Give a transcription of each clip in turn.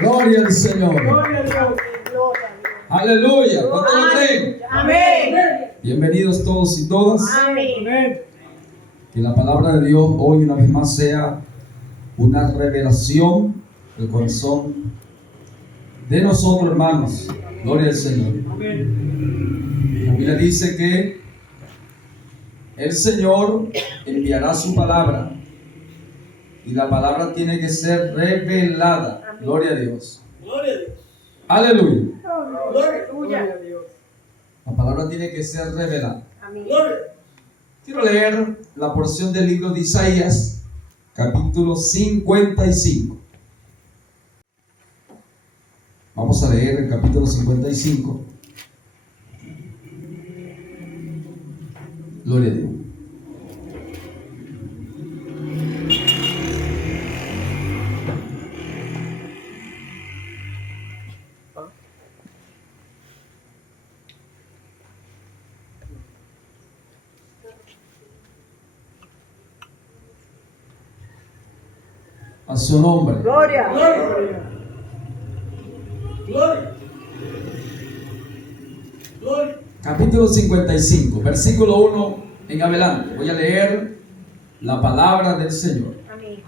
Gloria al Señor. Aleluya. ¿Cuántos lo creen? Amén. Bienvenidos todos y todas. Amén. Que la palabra de Dios hoy una vez más sea una revelación del corazón de nosotros, hermanos. Gloria al Señor. La Biblia dice que el Señor enviará su palabra y la palabra tiene que ser revelada. Gloria a Dios. Aleluya. Gloria a Dios. La palabra tiene que ser revelada. Amén. Quiero leer la porción del libro de Isaías, capítulo 55. Vamos a leer el capítulo 55. Gloria a Dios. A su nombre. Gloria. Gloria. Gloria. Gloria. Capítulo 55, versículo 1 en adelante. Voy a leer la palabra del Señor. Amén.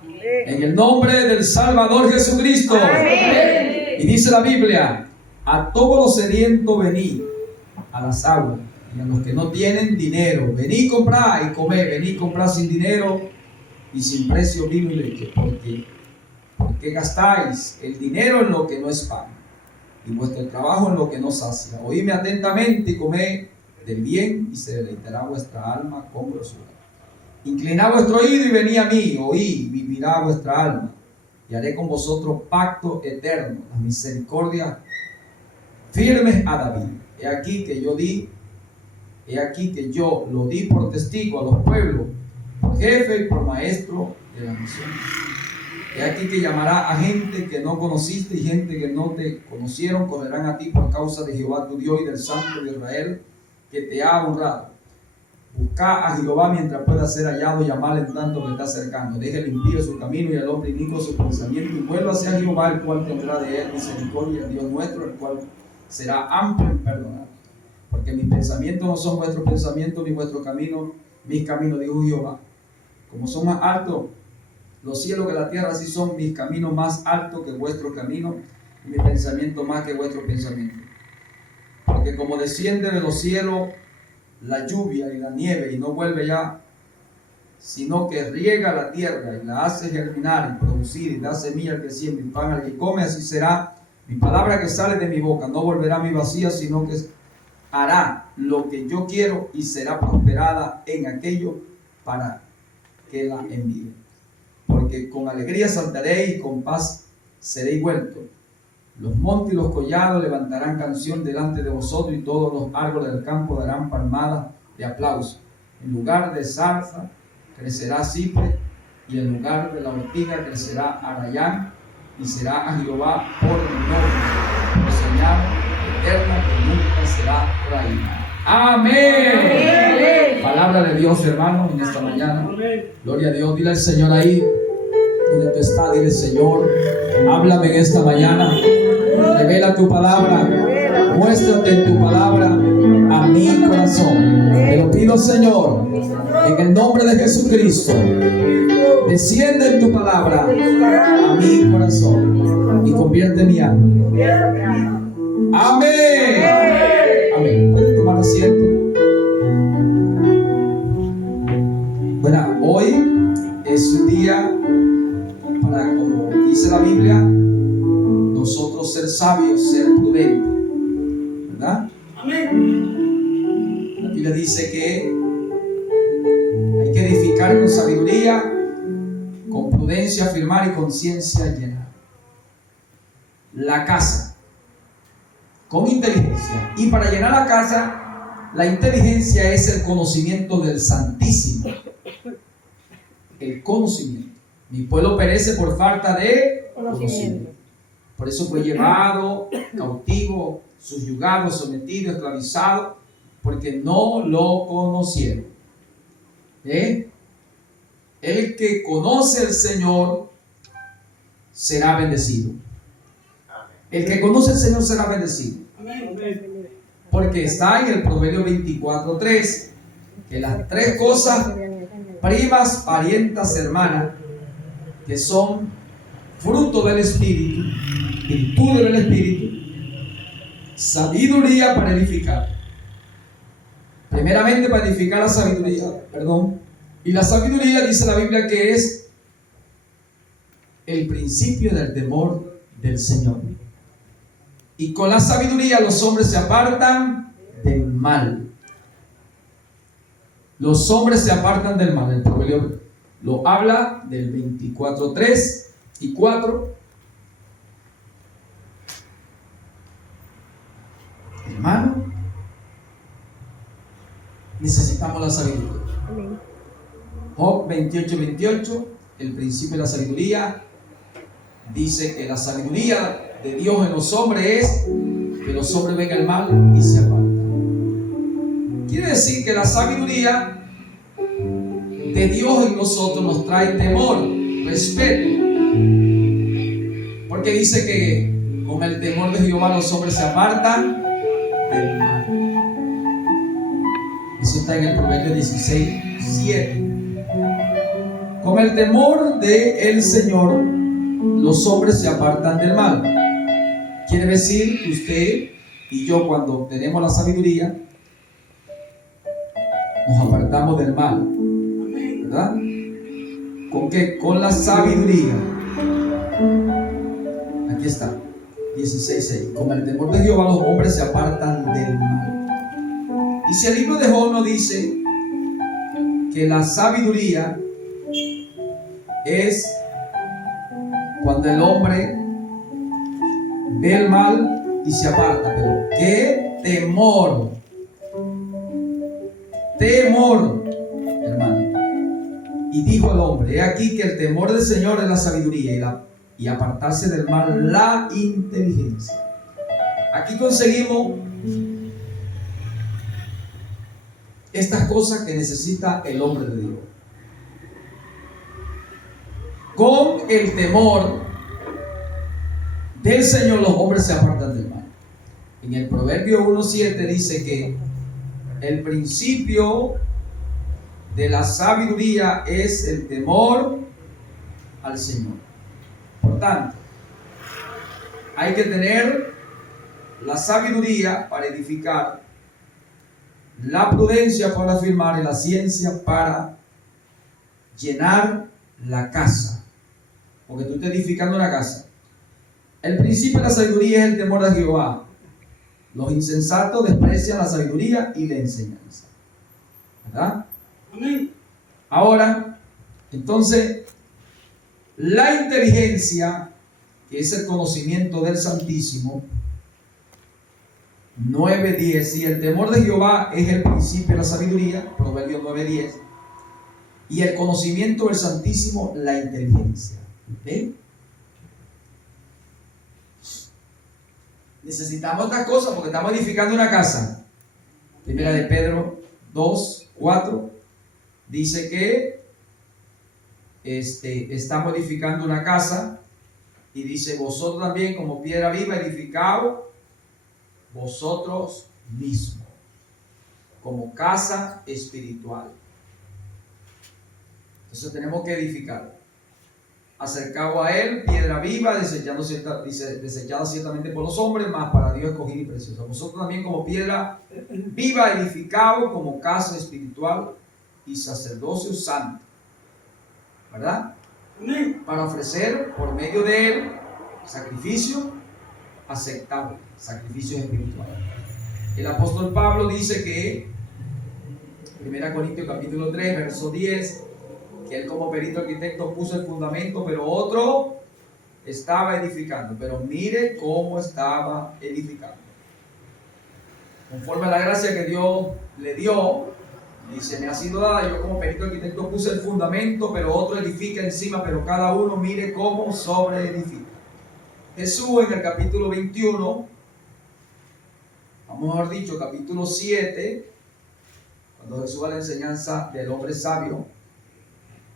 En el nombre del Salvador Jesucristo. Amén. Y dice la Biblia: a todos los sedientos venid a las aguas, y a los que no tienen dinero, venid comprar y comer, venid comprar sin dinero y sin precio vino y leche. Porque gastáis el dinero en lo que no es pan, y vuestro trabajo en lo que no sacia. Oídme atentamente y comed del bien, y se deleitará vuestra alma con grosura. Inclinad vuestro oído y venid a mí, oíd, vivirá vuestra alma, y haré con vosotros pacto eterno, la misericordia firmes a David. He aquí que yo lo di por testigo a los pueblos, por jefe y por maestro de la nación. He aquí que llamará a gente que no conociste, y gente que no te conocieron correrán a ti por causa de Jehová tu Dios y del Santo de Israel, que te ha honrado. Buscad a Jehová mientras pueda ser hallado, llamadle en tanto que está cercano. Deje el impío su camino y el hombre inicuo su pensamiento, y vuélvase a Jehová, el cual tendrá de él misericordia, Dios nuestro, el cual será amplio en perdonar. Porque mis pensamientos no son vuestros pensamientos, ni vuestros caminos mis caminos, dijo Jehová. Como son más altos los cielos que la tierra, así son mis caminos más altos que vuestros caminos, y mis pensamientos más que vuestros pensamientos. Porque como desciende de los cielos la lluvia y la nieve, y no vuelve ya, sino que riega la tierra y la hace germinar y producir, y da semilla al que siembra y pan al que come, así será mi palabra que sale de mi boca. No volverá a mí vacía, sino que hará lo que yo quiero, y será prosperada en aquello para que la envíe. Porque con alegría saltaréis, y con paz seréis vueltos. Los montes y los collados levantarán canción delante de vosotros, y todos los árboles del campo darán palmadas de aplauso. En lugar de zarza crecerá cipre, y en lugar de la ortiga crecerá arrayán, y será a Jehová por nombre, por señal eterna que nunca será traída. Amén. Amén. Palabra de Dios, hermano, en esta mañana. Amén. Gloria a Dios. Dile al Señor ahí donde tú estás, dile: Señor, háblame en esta mañana. Revela tu palabra, muéstrate en tu palabra a mi corazón. Te lo pido, Señor, en el nombre de Jesucristo. Desciende en tu palabra a mi corazón y convierte mi alma. Amén. Amén. ¿Pueden tomar asiento? Bueno, hoy es un día para, como dice la Biblia, nosotros ser sabios, ser prudentes, ¿verdad? Amén. La Biblia dice que hay que edificar con sabiduría, con prudencia, afirmar y con ciencia llenar la casa con inteligencia. Y para llenar la casa, la inteligencia es el conocimiento del Santísimo. El conocimiento. Mi pueblo perece por falta de conocimiento. Por eso fue llevado cautivo, subyugado, sometido, esclavizado, porque no lo conocieron. El que conoce al Señor será bendecido. El que conoce al Señor será bendecido. Amén. Porque está en el Proverbio 24:3, que las tres cosas primas, parientas, hermanas, que son fruto del Espíritu, virtudes del Espíritu, sabiduría para edificar. Primeramente para edificar la sabiduría, y la sabiduría, dice la Biblia, que es el principio del temor del Señor. Y con la sabiduría los hombres se apartan del mal. Los hombres se apartan del mal. El Proverbio lo habla del 24:3 y 4. Hermano, necesitamos la sabiduría. Job 28:28, el principio de la sabiduría, dice que la sabiduría de Dios en los hombres es que los hombres ven el mal y se apartan. Quiere decir que la sabiduría de Dios en nosotros nos trae temor, respeto, porque dice que con el temor de Jehová los hombres se apartan del mal. Eso está en el Proverbio 16:7. Con el temor del Señor los hombres se apartan del mal. Quiere decir que usted y yo, cuando obtenemos la sabiduría, nos apartamos del mal, ¿verdad? ¿Con qué? Con la sabiduría. Aquí está, 16:6. Con el temor de Jehová los hombres se apartan del mal. Y si el libro de Job nos dice que la sabiduría es cuando el hombre ve el mal y se aparta, pero qué temor, hermano. Y dijo el hombre: he aquí que el temor del Señor es la sabiduría, y apartarse del mal la inteligencia. Aquí conseguimos estas cosas que necesita el hombre de Dios. Con el temor del Señor los hombres se apartan del mal. En el Proverbio 1:7 dice que el principio de la sabiduría es el temor al Señor. Por tanto, hay que tener la sabiduría para edificar, la prudencia para afirmar y la ciencia para llenar la casa. Porque tú estás edificando una casa. El principio de la sabiduría es el temor a Jehová. Los insensatos desprecian la sabiduría y la enseñanza. ¿Verdad? Amén. Ahora, entonces, la inteligencia, que es el conocimiento del Santísimo, 9:10, y el temor de Jehová es el principio de la sabiduría, Proverbios 9:10, y el conocimiento del Santísimo, la inteligencia. ¿Ven? Necesitamos estas cosas porque estamos edificando una casa. Primera de Pedro 2:4 dice que estamos edificando una casa, y dice: vosotros también como piedra viva edificaos vosotros mismos como casa espiritual. Entonces tenemos que edificar, acercado a él, piedra viva, desechada ciertamente por los hombres, mas para Dios escogida y preciosa. Vosotros también como piedra viva edificados como casa espiritual y sacerdocio santo, ¿verdad? Para ofrecer por medio de él sacrificio aceptable, sacrificios espirituales. El apóstol Pablo dice que 1 Corintios capítulo 3 verso 10, que él como perito arquitecto puso el fundamento, pero otro estaba edificando. Pero mire cómo estaba edificando. Conforme a la gracia que Dios le dio, dice: me ha sido dada, yo como perito arquitecto puse el fundamento, pero otro edifica encima, pero cada uno mire cómo sobre edifica. Jesús en el capítulo 21, vamos a haber dicho capítulo 7, cuando Jesús da la enseñanza del hombre sabio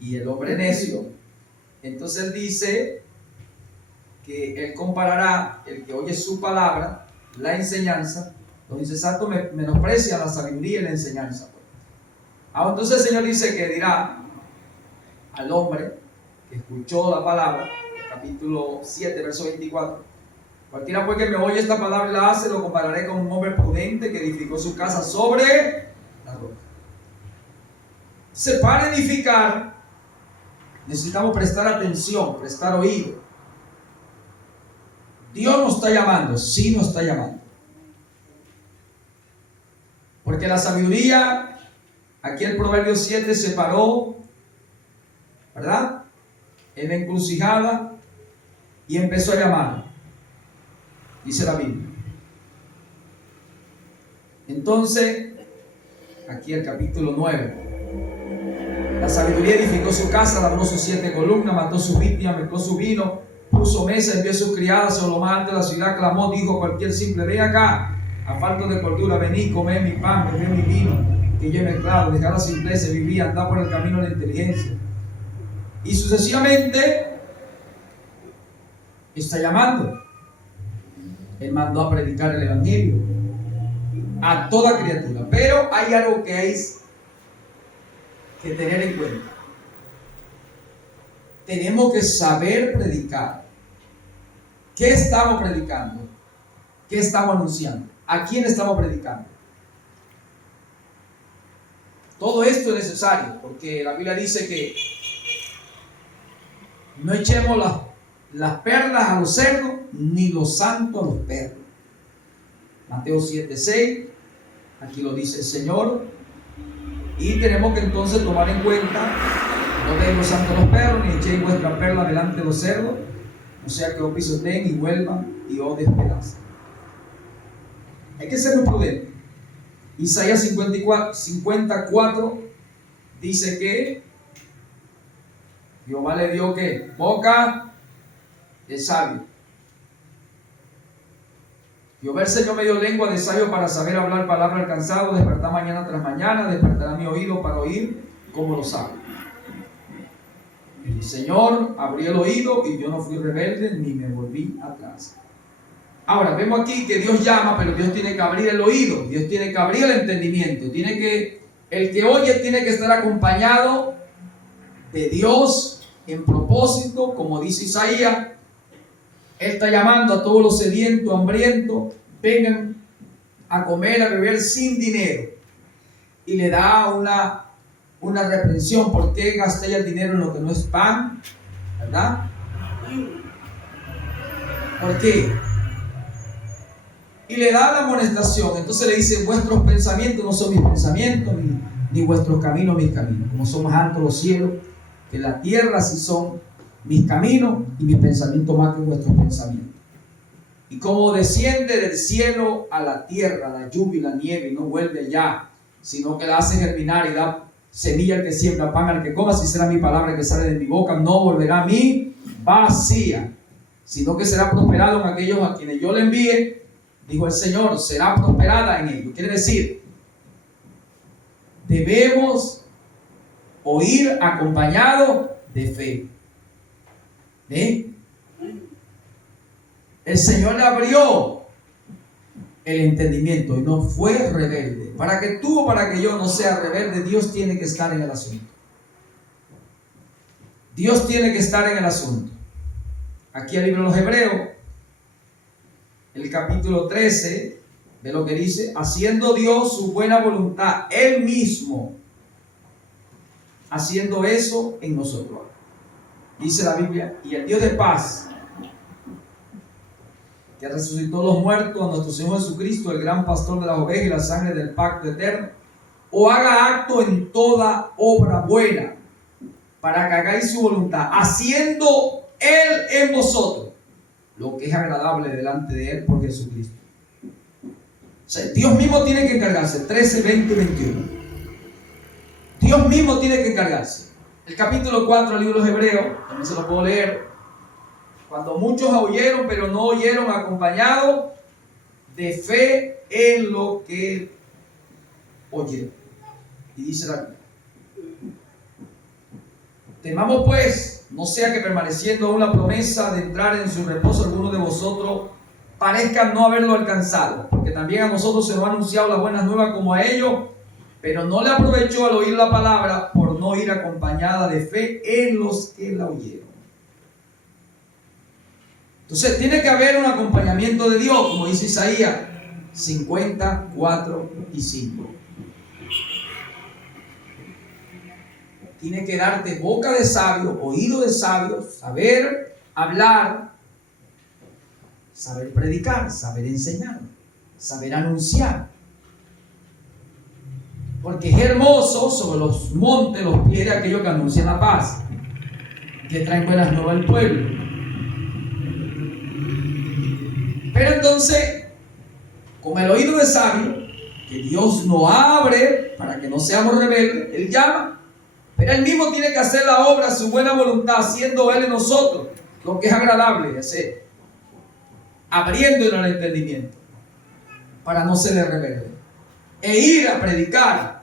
y el hombre necio, entonces él dice que él comparará el que oye su palabra, la enseñanza. Los insensatos menosprecian la sabiduría y la enseñanza. Entonces el Señor dice que dirá al hombre que escuchó la palabra, capítulo 7, verso 24: cualquiera pues que me oye esta palabra y la hace, lo compararé con un hombre prudente que edificó su casa sobre la roca. Para edificar necesitamos prestar atención, prestar oído. Dios nos está llamando, sí nos está llamando. Porque la sabiduría, aquí el Proverbio 7 separó ¿verdad? En la encrucijada y empezó a llamar, dice la Biblia. Entonces, aquí el capítulo 9. La sabiduría edificó su casa, labró sus 7 columnas, mató sus víctimas, mezcló su vino, puso mesa, envió a sus criadas sobre lo más alto de la ciudad, clamó, dijo cualquier simple, ven acá, a falta de cordura, vení, comé mi pan, bebé mi vino, que yo he mezclado, dejar la simpleza, vivir, andar por el camino de la inteligencia. Y sucesivamente está llamando. Él mandó a predicar el evangelio a toda criatura. Pero hay algo que hay que tener en cuenta. Tenemos que saber predicar. ¿Qué estamos predicando? ¿Qué estamos anunciando? ¿A quién estamos predicando? Todo esto es necesario, porque la Biblia dice que no echemos las perlas a los cerdos, ni los santos a los perros. Mateo 7:6, aquí lo dice el Señor. Y tenemos que entonces tomar en cuenta, no deis los santos a los perros, ni echéis vuestra perla delante de los cerdos, no sea que os pisoteen y vuelvan y os despedacen. Hay que ser muy prudente. Isaías 54 dice que Jehová le dio que boca de sabio. Jehová el Señor me dio lengua de sabio para saber hablar palabra al cansado, despertar mañana tras mañana, despertará mi oído para oír como lo sabe. El Señor abrió el oído y yo no fui rebelde ni me volví atrás. Ahora vemos aquí que Dios llama, pero Dios tiene que abrir el oído, Dios tiene que abrir el entendimiento, el que oye tiene que estar acompañado de Dios en propósito, como dice Isaías. Él está llamando a todos los sedientos, hambrientos, vengan a comer, a beber sin dinero. Y le da una reprensión. ¿Por qué gastéis el dinero en lo que no es pan? ¿Verdad? ¿Por qué? Y le da la amonestación. Entonces le dice, vuestros pensamientos no son mis pensamientos, ni vuestros caminos mis caminos. Como son más altos los cielos que la tierra, así son mis caminos y mis pensamientos más que vuestros pensamientos. Y como desciende del cielo a la tierra la lluvia y la nieve, y no vuelve allá, sino que la hace germinar y da semilla al que siembra, pan al que coma, así será mi palabra que sale de mi boca, no volverá a mí vacía, sino que será prosperado en aquellos a quienes yo le envíe, dijo el Señor, será prosperada en ellos. Quiere decir, debemos oír acompañado de fe. El Señor le abrió el entendimiento y no fue rebelde. Para que tú o para que yo no sea rebelde, Dios tiene que estar en el asunto. Dios tiene que estar en el asunto. Aquí el libro de los Hebreos, el capítulo 13, ve lo que dice: haciendo Dios su buena voluntad, Él mismo, haciendo eso en nosotros. Dice la Biblia, y el Dios de paz, que resucitó los muertos, a nuestro Señor Jesucristo, el gran pastor de las ovejas y la sangre del pacto eterno, os haga acto en toda obra buena, para que hagáis su voluntad, haciendo Él en vosotros lo que es agradable delante de Él por Jesucristo. O sea, Dios mismo tiene que encargarse. 13, 20 y 21. Dios mismo tiene que encargarse. El capítulo 4 del libro de los Hebreos, también se lo puedo leer. Cuando muchos oyeron, pero no oyeron acompañado de fe en lo que oyeron. Y dice la Biblia: temamos pues, no sea que permaneciendo aún la promesa de entrar en su reposo, algunos de vosotros parezcan no haberlo alcanzado, porque también a nosotros se nos ha anunciado las buenas nuevas como a ellos, pero no le aprovechó al oír la palabra por no ir acompañada de fe en los que la oyeron. Entonces tiene que haber un acompañamiento de Dios, como dice Isaías 54 y 5. Tiene que darte boca de sabio, oído de sabio, saber hablar, saber predicar, saber enseñar, saber anunciar. Porque es hermoso sobre los montes los pies de aquellos que anuncian la paz. que traen buenas nuevas al pueblo. Pero entonces, con el oído de sabio, que Dios no abre para que no seamos rebeldes, Él llama, pero Él mismo tiene que hacer la obra, su buena voluntad, haciendo Él en nosotros lo que es agradable de hacer, abriéndonos el entendimiento para no ser rebelde, e ir a predicar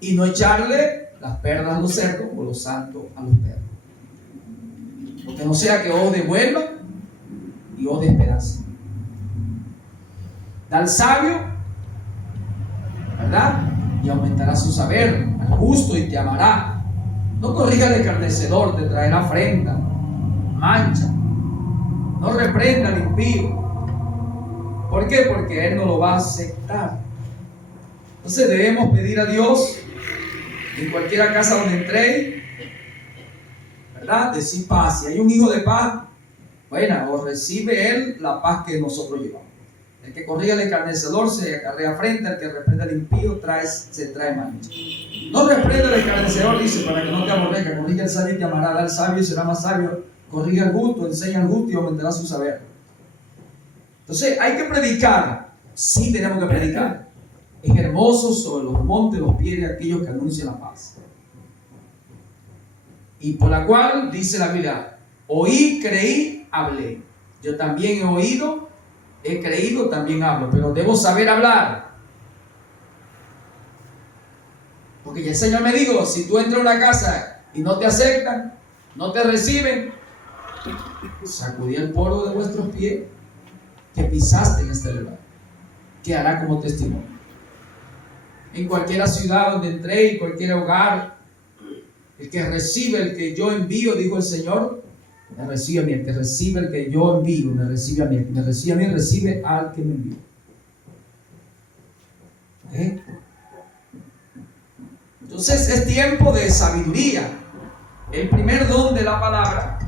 y no echarle las perlas a los cerdos o los santos a los perros, porque no sea que os devuelvan y os de esperanza. Da al sabio, ¿verdad? Y aumentará su saber, al justo y te amará. No corrija al escarnecedor, te traerá afrenta, mancha. No reprenda al impío. ¿Por qué? Porque Él no lo va a aceptar. Entonces debemos pedir a Dios, en cualquier casa donde entréis, ¿verdad? Decir paz. Si hay un hijo de paz, bueno, o recibe Él la paz que nosotros llevamos. El que corrige al escarnecedor se acarrea afrenta, el que reprende al impío se trae mancha. No reprenda al escarnecedor, dice, para que no te aborrezca. Corrige al sabio y te amará, da al sabio y será más sabio. Corrige al justo, enseña al justo y aumentará su saber. Entonces hay que predicar. Sí, tenemos que predicar. Es hermoso sobre los montes los pies de aquellos que anuncian la paz. Y por la cual dice la Biblia: oí, creí, hablé. Yo también he oído, he creído, también hablo, pero debo saber hablar. Porque ya el Señor me dijo: si tú entras a una casa y no te aceptan, no te reciben, sacudí el polvo de vuestros pies que pisaste en este lugar, que hará como testimonio. En cualquier ciudad donde entré, en cualquier hogar, el que recibe, el que yo envío, dijo el Señor, me recibe a mí. El que recibe, el que yo envío, me recibe a mí. El que me recibe a mí, recibe al que me envió. Entonces es tiempo de sabiduría. El primer don de la palabra,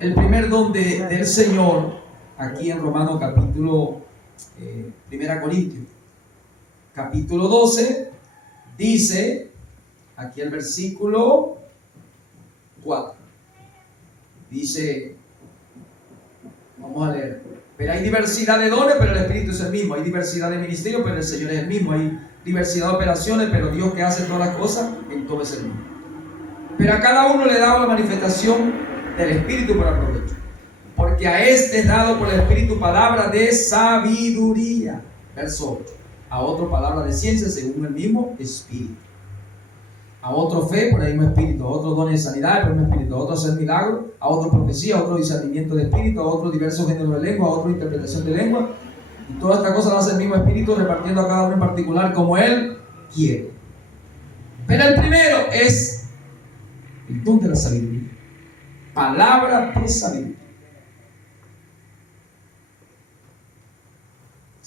el primer don del Señor, aquí en Romanos capítulo 1 Corintios, capítulo 12, dice, aquí el versículo 4, dice, vamos a leer: pero hay diversidad de dones, pero el Espíritu es el mismo. Hay diversidad de ministerios, pero el Señor es el mismo. Hay diversidad de operaciones, pero Dios que hace todas las cosas, en todo es el mismo. Pero a cada uno le da la manifestación del Espíritu para provecho. Porque a este es dado por el Espíritu palabra de sabiduría. Verso 8. A otro palabra de ciencia según el mismo Espíritu. A otro fe por el mismo Espíritu. A otro dones de sanidad por el mismo Espíritu. A otro hacer milagros. A otro profecía. A otro discernimiento de Espíritu. A otro diversos géneros de lengua. A otro interpretación de lengua. Y todas estas cosas las hace el mismo Espíritu, repartiendo a cada uno en particular como Él quiere. Pero el primero es el don de la sabiduría. Palabra de sabiduría.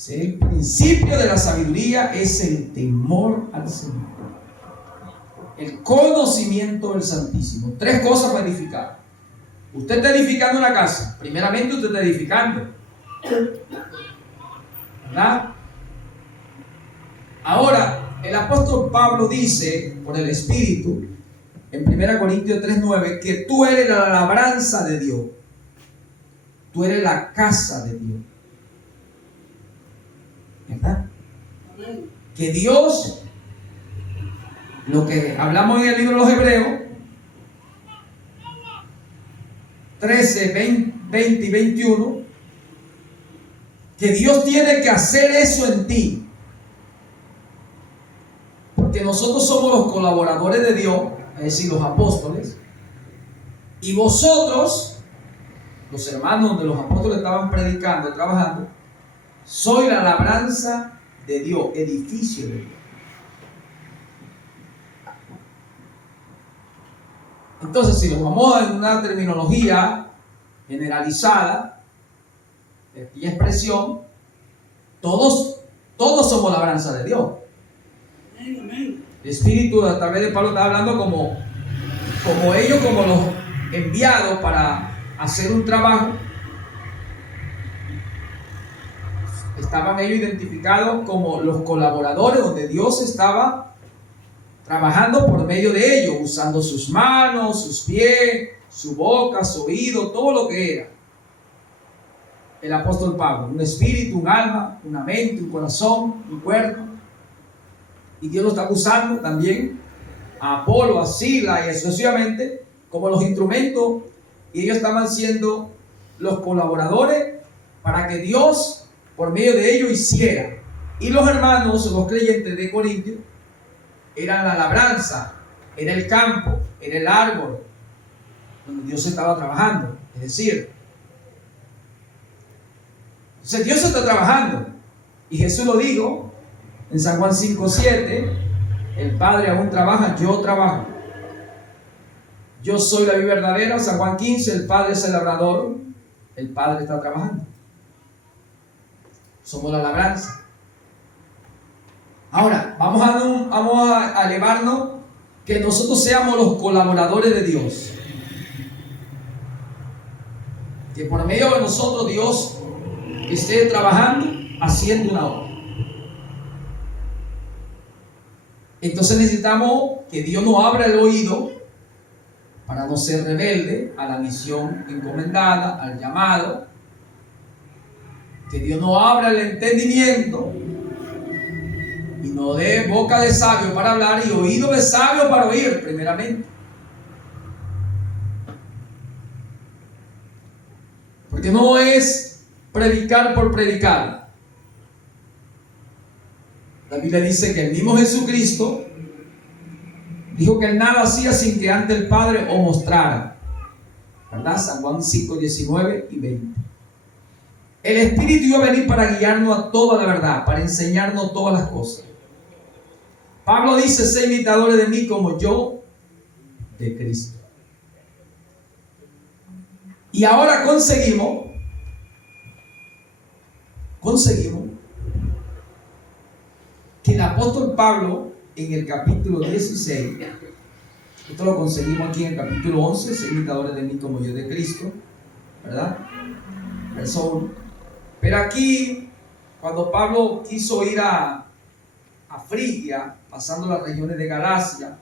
El principio de la sabiduría es el temor al Señor, el conocimiento del Santísimo. Tres cosas para edificar. Usted está edificando una casa. Primeramente usted está edificando, ¿verdad? Ahora el apóstol Pablo dice por el Espíritu en 1 Corintios 3:9 que tú eres la labranza de Dios. Tú eres la casa de Dios, ¿verdad? Que Dios, lo que hablamos en el libro de los Hebreos 13, 20 y 21, que Dios tiene que hacer eso en ti, porque nosotros somos los colaboradores de Dios, es decir, los apóstoles, y vosotros, los hermanos donde los apóstoles estaban predicando, trabajando, soy la labranza de Dios, edificio de Dios. Entonces, si nos vamos en una terminología generalizada y expresión, todos somos labranza de Dios. El Espíritu, a través de Pablo, está hablando como ellos, como los enviados para hacer un trabajo. Estaban ellos identificados como los colaboradores, donde Dios estaba trabajando por medio de ellos, usando sus manos, sus pies, su boca, su oído, todo lo que era el apóstol Pablo, un espíritu, un alma, una mente, un corazón, un cuerpo. Y Dios lo está usando también a Apolo, a Sila y sucesivamente como los instrumentos, y ellos estaban siendo los colaboradores para que Dios por medio de ellos hiciera. Y los hermanos, los creyentes de Corintio, eran la labranza, era el campo, era el árbol donde Dios estaba trabajando. Es decir, entonces Dios está trabajando, y Jesús lo dijo en San Juan 5:7, el Padre aún trabaja, yo trabajo. Yo soy la vid verdadera. San Juan 15, el Padre es el labrador, el Padre está trabajando. Somos la labranza. Ahora, vamos a elevarnos, que nosotros seamos los colaboradores de Dios. Que por medio de nosotros Dios esté trabajando, haciendo una obra. Entonces necesitamos que Dios nos abra el oído para no ser rebelde a la misión encomendada, al llamado. Que Dios nos abra el entendimiento y nos dé boca de sabio para hablar y oído de sabio para oír, primeramente. Porque no es predicar por predicar. La Biblia dice que el mismo Jesucristo dijo que él nada hacía sin que ante el Padre o mostrara. ¿Verdad? San Juan 5, 19 y 20. El Espíritu iba a venir para guiarnos a toda la verdad, para enseñarnos todas las cosas. Pablo dice: sé imitadores de mí como yo de Cristo. Y ahora conseguimos que el apóstol Pablo en el capítulo 16, esto lo conseguimos aquí en el capítulo 11, sé imitadores de mí como yo de Cristo, ¿verdad? Verso 1. Pero aquí, cuando Pablo quiso ir a Frigia, pasando las regiones de Galacia,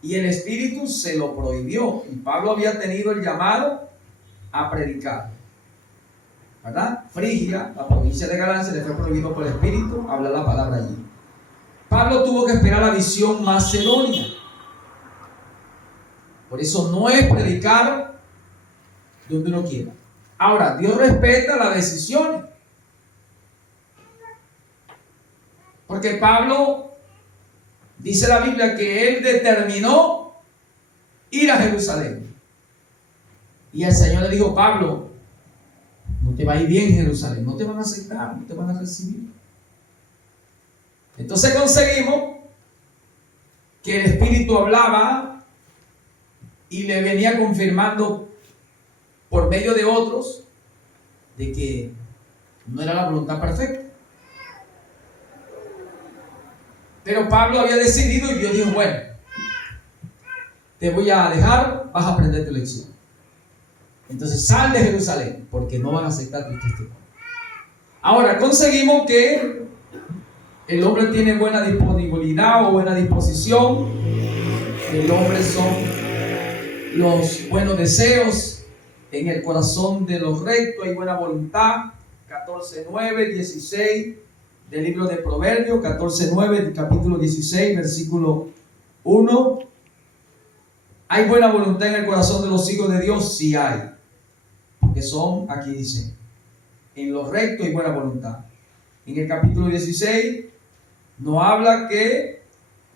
y el Espíritu se lo prohibió, y Pablo había tenido el llamado a predicar, ¿verdad? Frigia, la provincia de Galacia, le fue prohibido por el Espíritu hablar la palabra allí. Pablo tuvo que esperar la visión macedonia. Por eso no es predicar donde uno quiera. Ahora, Dios respeta las decisiones. Porque Pablo, dice la Biblia, que él determinó ir a Jerusalén. Y el Señor le dijo: Pablo, no te va a ir bien en Jerusalén, no te van a aceptar, no te van a recibir. Entonces conseguimos que el Espíritu hablaba y le venía confirmando por medio de otros de que no era la voluntad perfecta. Pero Pablo había decidido, y Dios dijo: bueno, te voy a dejar, vas a aprender tu lección. Entonces sal de Jerusalén, porque no van a aceptar tu testimonio. Ahora conseguimos que el hombre tiene buena disponibilidad o buena disposición. El hombre son los buenos deseos. En el corazón de los rectos hay buena voluntad. 14:9, 16 del libro de Proverbios. 14:9 del capítulo 16, versículo 1. ¿Hay buena voluntad en el corazón de los hijos de Dios? Sí hay. Porque son, aquí dice, en los rectos hay buena voluntad. En el capítulo 16 nos habla que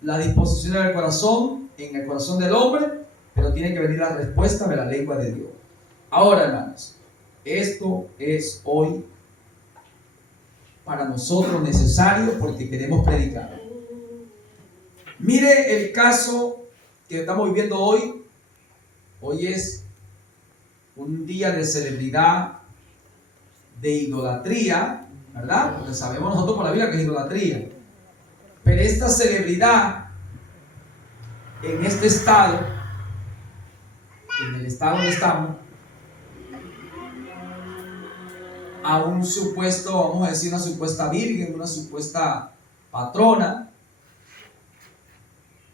la disposición del corazón, en el corazón del hombre, pero tiene que venir la respuesta de la lengua de Dios. Ahora, hermanos, esto es hoy para nosotros necesario porque queremos predicar. Mire el caso que estamos viviendo hoy. Hoy es un día de celebridad, de idolatría, ¿verdad? Porque sabemos nosotros por la Biblia que es idolatría. Pero esta celebridad en este estado, en el estado donde estamos, a un supuesto, vamos a decir, una supuesta virgen, una supuesta patrona,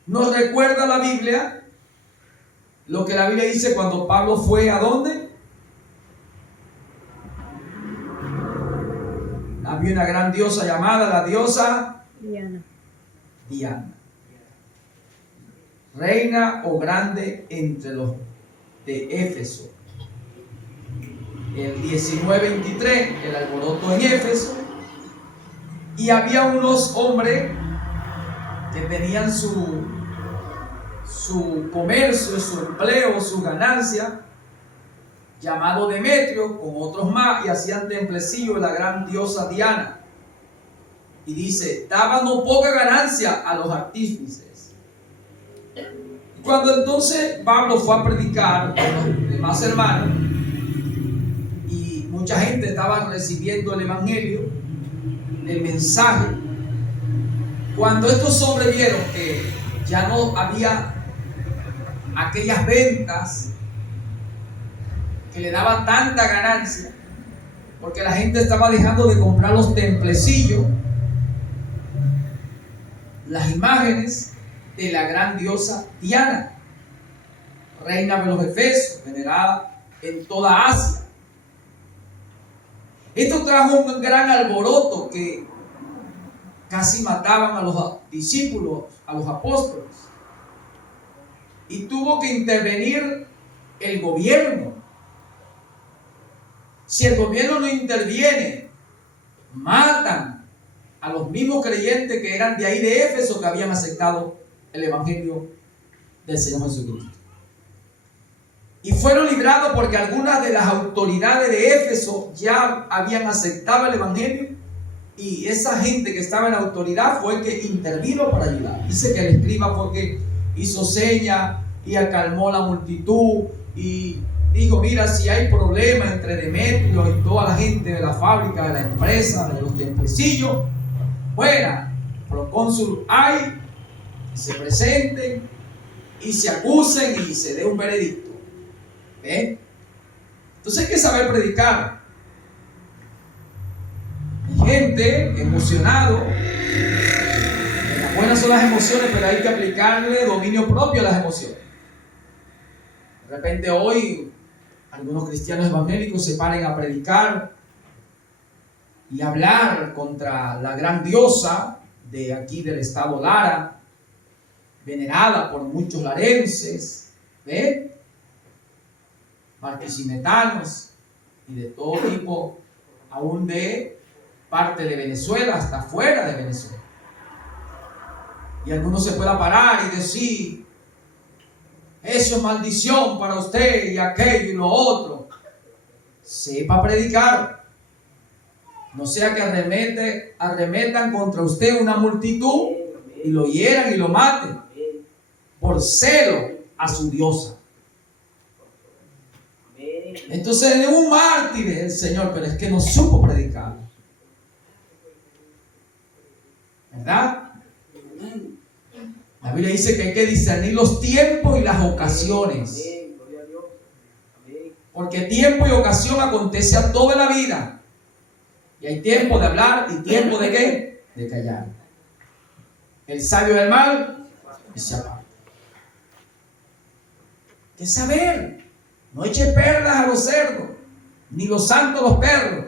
Nos recuerda la Biblia lo que la Biblia dice cuando Pablo fue ¿a dónde? Había una gran diosa llamada la diosa Diana. Reina o grande entre los de Éfeso. El 19:23, el alboroto en Éfeso. Y había unos hombres que tenían su comercio, su empleo, su ganancia, llamado Demetrio, con otros más, y hacían templecillo de la gran diosa Diana. Y dice, daban no poca ganancia a los artífices. Y cuando entonces Pablo fue a predicar con los demás hermanos, y mucha gente estaba recibiendo el evangelio, el mensaje, cuando estos hombres vieron que ya no había aquellas ventas que le daban tanta ganancia, porque la gente estaba dejando de comprar los templecillos, las imágenes de la gran diosa Diana, reina de los Efesios, venerada en toda Asia. Esto trajo un gran alboroto que casi mataban a los discípulos, a los apóstoles. Y tuvo que intervenir el gobierno. Si el gobierno no interviene, matan a los mismos creyentes que eran de ahí de Éfeso, que habían aceptado el evangelio del Señor Jesucristo. Y fueron librados porque algunas de las autoridades de Éfeso ya habían aceptado el evangelio, y esa gente que estaba en la autoridad fue el que intervino para ayudar. Dice que el escriba fue que hizo seña y acalmó la multitud y dijo, mira, si hay problema entre Demetrio y toda la gente de la fábrica, de la empresa, de los templecillos, bueno, procónsul hay, que se presenten y se acusen y se dé un veredicto. ¿Eh? Entonces hay que saber predicar. Hay gente emocionado. Las buenas son las emociones, pero hay que aplicarle dominio propio a las emociones. De repente hoy algunos cristianos evangélicos se paren a predicar y hablar contra la gran diosa de aquí del estado Lara, venerada por muchos larenses, barquisimetanos y de todo tipo, aún de parte de Venezuela hasta fuera de Venezuela. Y algunos se pueda parar y decir, eso es maldición para usted y aquello y lo otro. Sepa predicar. No sea que arremetan contra usted una multitud y lo hieran y lo maten por celo a su diosa. Entonces es un mártir el Señor, pero es que no supo predicar. ¿Verdad? La Biblia dice que hay que discernir los tiempos y las ocasiones. Porque tiempo y ocasión acontece a toda la vida. Y hay tiempo de hablar y tiempo de ¿qué? De callar. El sabio del mal y se aparta. ¿Qué saber? No eche perlas a los cerdos, ni los santos a los perros.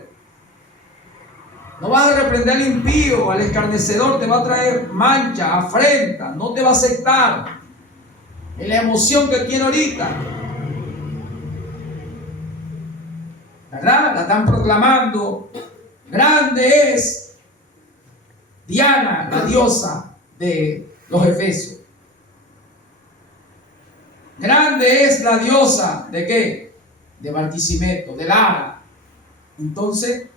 No vas a reprender al impío, al escarnecedor, te va a traer mancha, afrenta, no te va a aceptar. Es la emoción que tiene ahorita. ¿Verdad? La están proclamando. Grande es Diana, la diosa de los Efesios. Grande es la diosa ¿de qué? De Barquisimeto, de Lara. Entonces,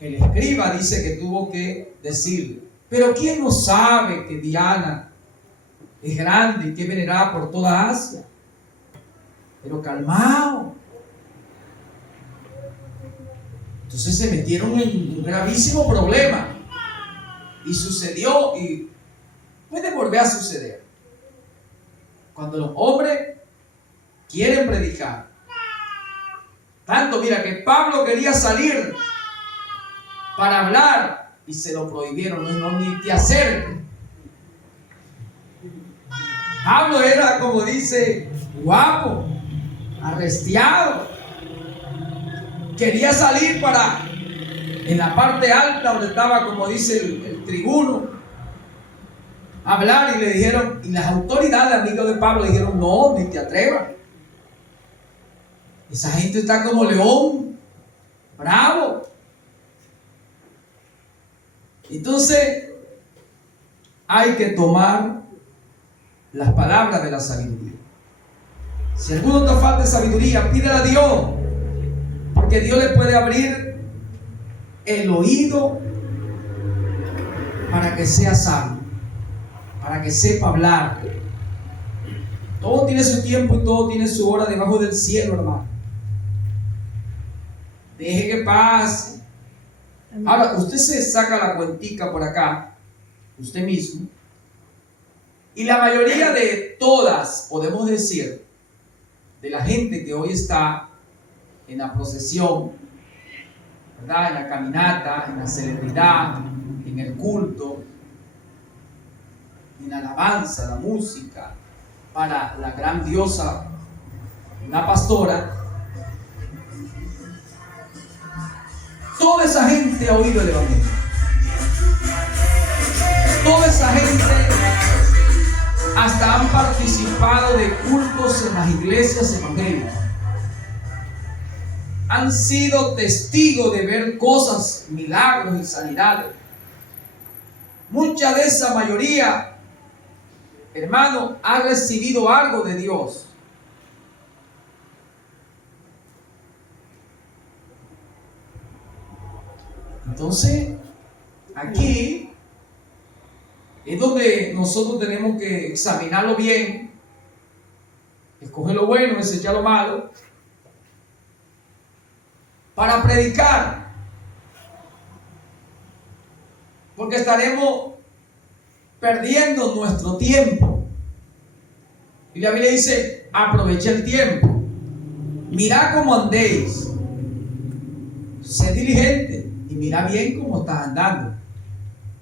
el escriba dice que tuvo que decirle, pero ¿quién no sabe que Diana es grande y que es venerada por toda Asia? Pero calmado. Entonces se metieron en un gravísimo problema. Y sucedió y puede volver a suceder. Cuando los hombres quieren predicar. Tanto, mira, que Pablo quería salir para hablar y se lo prohibieron. No, ni te acerques. Pablo era, como dice, guapo, arrestiado. Quería salir para en la parte alta donde estaba, como dice el tribuno, hablar, y le dijeron, y las autoridades, amigos de Pablo, le dijeron, no, ni te atrevas. Esa gente está como león, bravo. Entonces, hay que tomar las palabras de la sabiduría. Si alguno te falta sabiduría, pídele a Dios, porque Dios le puede abrir el oído para que sea sabio, para que sepa hablar. Todo tiene su tiempo y todo tiene su hora debajo del cielo, hermano. Deje que pase. Ahora, usted se saca la cuentica por acá, usted mismo, y la mayoría de todas, podemos decir, de la gente que hoy está en la procesión, ¿verdad?, en la caminata, en la celebridad, en el culto, en la alabanza, la música, para la gran diosa, la pastora, toda esa gente ha oído el evangelio. Toda esa gente hasta han participado de cultos en las iglesias evangélicas. Han sido testigos de ver cosas, milagros y sanidades. Mucha de esa mayoría, hermano, ha recibido algo de Dios. Entonces, aquí es donde nosotros tenemos que examinarlo bien, escoger lo bueno, desechar lo malo, para predicar, porque estaremos perdiendo nuestro tiempo. Y la Biblia dice, aprovecha el tiempo, mirad cómo andéis, sé diligente y mira bien cómo estás andando.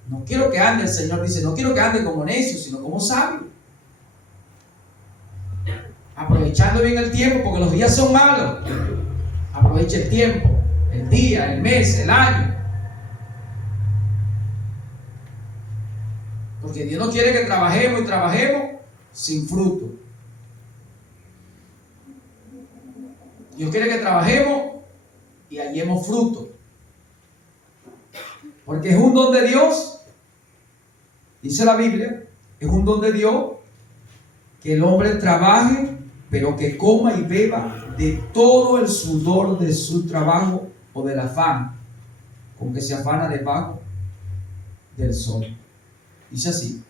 No quiero que ande, el Señor dice, no quiero que ande como necio, sino como sabio, aprovechando bien el tiempo, porque los días son malos. Aprovecha el tiempo, el día, el mes, el año, porque Dios no quiere que trabajemos y trabajemos sin fruto. Dios quiere que trabajemos y hallemos fruto, porque es un don de Dios. Dice la Biblia, es un don de Dios que el hombre trabaje, pero que coma y beba de todo el sudor de su trabajo o del afán con que se afana debajo del sol. Dice así: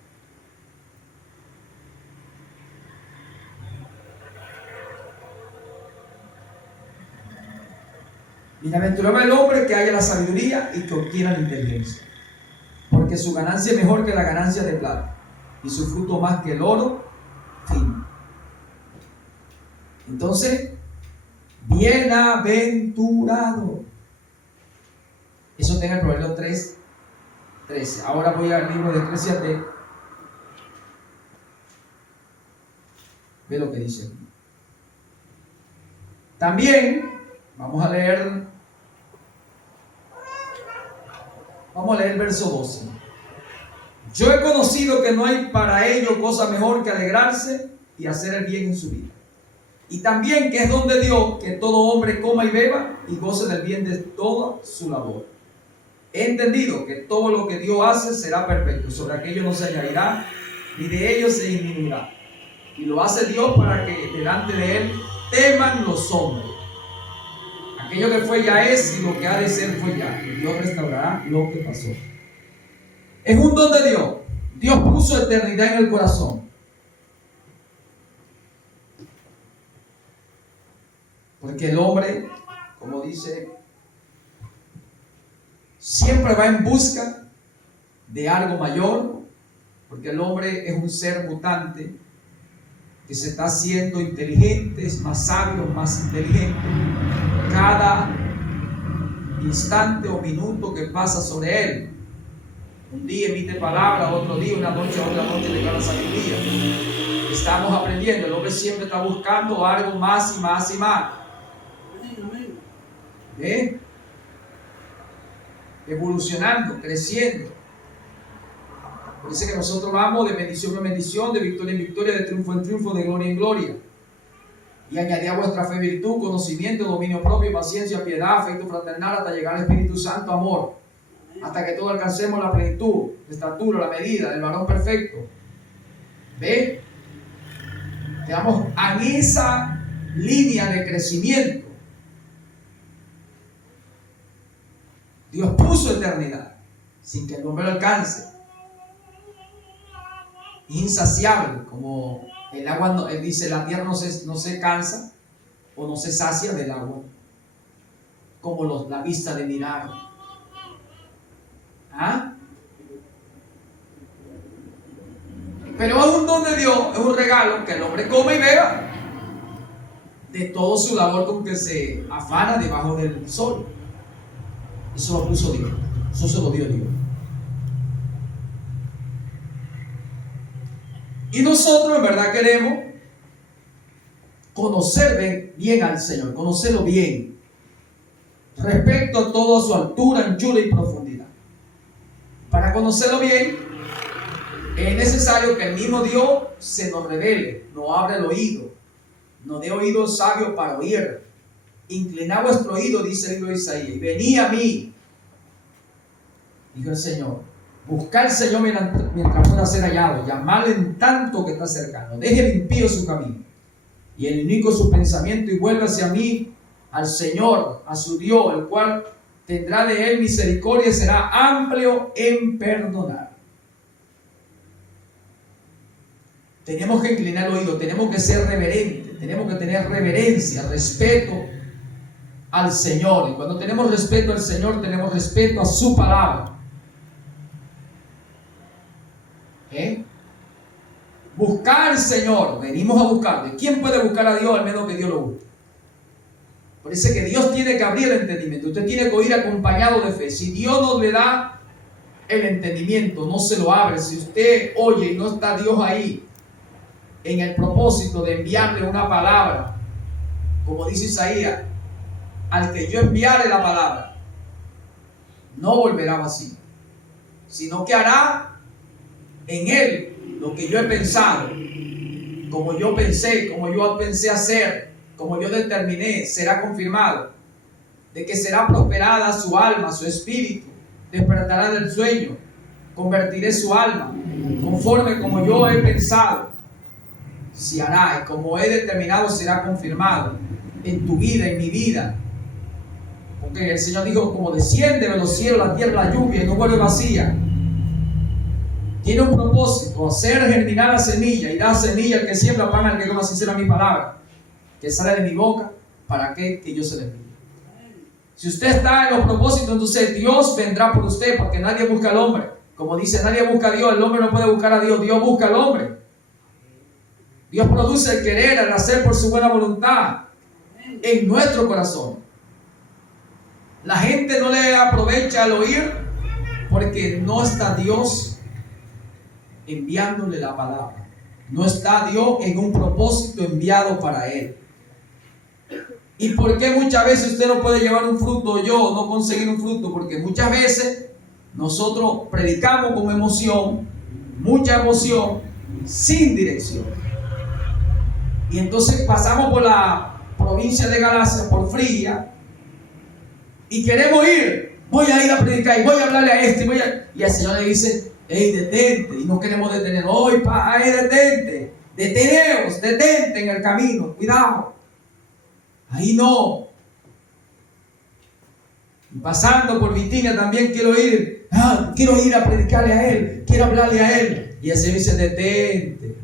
bienaventurado el hombre que haya la sabiduría y que obtiene la inteligencia, porque su ganancia es mejor que la ganancia de plata, y su fruto más que el oro fino. Entonces, bienaventurado. Eso está en el Proverbio 3:13. Ahora voy al libro de Eclesiastés. Ve lo que dice. También vamos a leer el verso 12. Yo he conocido que no hay para ello cosa mejor que alegrarse y hacer el bien en su vida. Y también que es don de Dios que todo hombre coma y beba y goce del bien de toda su labor. He entendido que todo lo que Dios hace será perfecto, sobre aquello no se añadirá, ni de ello se disminuirá. Y lo hace Dios para que delante de Él teman los hombres. Aquello que fue ya es, y lo que ha de ser fue ya. Y Dios restaurará lo que pasó. Es un don de Dios. Dios puso eternidad en el corazón. Porque el hombre, como dice, siempre va en busca de algo mayor, porque el hombre es un ser mutante que se está haciendo inteligente, es más sabio, más inteligente cada instante o minuto que pasa sobre él. Un día emite palabra, otro día, una noche, otra noche declara sabiduría. estamos aprendiendo. El hombre siempre está buscando algo más y más y más. ¿Ve? Evolucionando, creciendo. Por eso que nosotros vamos de bendición en bendición, de victoria en victoria, de triunfo en triunfo, de gloria en gloria. Y añadid a vuestra fe virtud, conocimiento, dominio propio, paciencia, piedad, afecto fraternal, hasta llegar al Espíritu Santo, amor. Hasta que todos alcancemos la plenitud, la estatura, la medida del varón perfecto. ¿Ve? Quedamos en esa línea de crecimiento. Dios puso eternidad sin que el hombre lo alcance. Insaciable, como el agua, él dice, la tierra no se cansa o no se sacia del agua, como la vista de mirar. ¿Ah? Pero es un don de Dios, es un regalo que el hombre come y beba de todo su labor con que se afana debajo del sol. Eso lo puso Dios, eso se lo dio Dios. Y nosotros en verdad queremos conocer bien al Señor, conocerlo bien, respecto a toda su altura, anchura y profundidad. Para conocerlo bien, es necesario que el mismo Dios se nos revele, nos abra el oído, nos dé oídos sabios para oír. Inclinad vuestro oído, dice el libro de Isaías, y venid a mí, dijo el Señor. Buscar al Señor mientras pueda ser hallado, llamarle en tanto que está cercano. Deje el impío su camino y el inicuo su pensamiento, y vuelva hacia mí, al Señor, a su Dios, el cual tendrá de él misericordia y será amplio en perdonar. Tenemos que inclinar el oído, tenemos que ser reverentes, tenemos que tener reverencia, respeto al Señor. Y cuando tenemos respeto al Señor, tenemos respeto a su palabra. Buscar al Señor, venimos a buscarle. ¿Quién puede buscar a Dios al menos que Dios lo busque? Por eso que Dios tiene que abrir el entendimiento. Usted tiene que oír acompañado de fe. Si Dios no le da el entendimiento, no se lo abre. Si usted oye y no está Dios ahí en el propósito de enviarle una palabra, como dice Isaías, al que yo enviare la palabra, no volverá vacío, sino que hará en él lo que yo he pensado, como yo pensé, como yo pensé hacer, como yo determiné, será confirmado, de que será prosperada su alma, su espíritu, despertará del sueño, convertiré su alma, conforme como yo he pensado, se hará, y como he determinado será confirmado en tu vida, en mi vida. Porque el Señor dijo, como desciende de los cielos la tierra, la lluvia, y no vuelve vacía. Tiene un propósito, hacer germinar la semilla, y da semilla al que siembra, pan al que coma, sincera mi palabra, que sale de mi boca, para que yo se le envíe. Si usted está en los propósitos, entonces Dios vendrá por usted, porque nadie busca al hombre. Como dice, nadie busca a Dios, el hombre no puede buscar a Dios, Dios busca al hombre. Dios produce el querer, el hacer por su buena voluntad en nuestro corazón. La gente no le aprovecha al oír porque no está Dios enviándole la palabra. No está Dios en un propósito enviado para él. ¿Y por qué muchas veces usted no puede llevar un fruto, yo no conseguir un fruto? Porque muchas veces nosotros predicamos con emoción, mucha emoción, sin dirección. Y entonces pasamos por la provincia de Galacia, por Frigia, y queremos ir. Voy a ir a predicar y voy a hablarle a este. Y el Señor le dice, hey, detente. Y no queremos detener. Hoy, detente. Deteneos, detente en el camino. Cuidado. Ahí no. Y pasando por Bitinia también quiero ir. Quiero ir a predicarle a él. Quiero hablarle a él. Y el Señor dice, detente.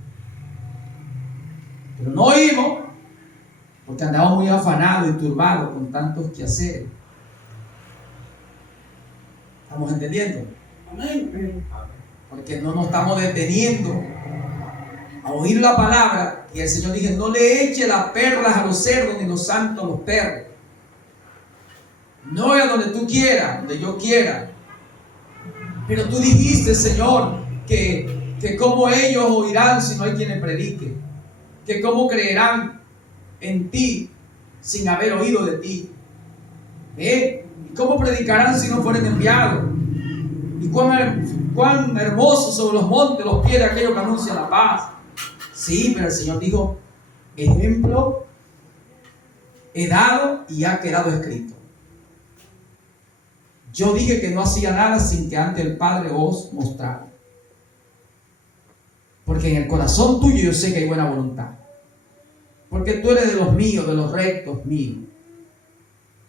Pero no oímos porque andamos muy afanados y turbados con tantos quehaceres. ¿Estamos entendiendo? Amén. Porque no nos estamos deteniendo a oír la palabra. Y el Señor dice, no le eche las perlas a los cerdos ni los santos a los perros. No es a donde tú quieras, donde yo quiera. Pero tú dijiste, Señor, que como ellos oirán si no hay quien les predique. que cómo creerán en ti sin haber oído de ti. ¿Y cómo predicarán si no fueren enviados? Y cuán hermosos sobre los montes los pies de aquellos que anuncian la paz. Sí, pero el Señor dijo, ejemplo he dado y ha quedado escrito. Yo dije que no hacía nada sin que antes el Padre os mostrara. Porque en el corazón tuyo yo sé que hay buena voluntad. Porque tú eres de los míos, de los rectos míos.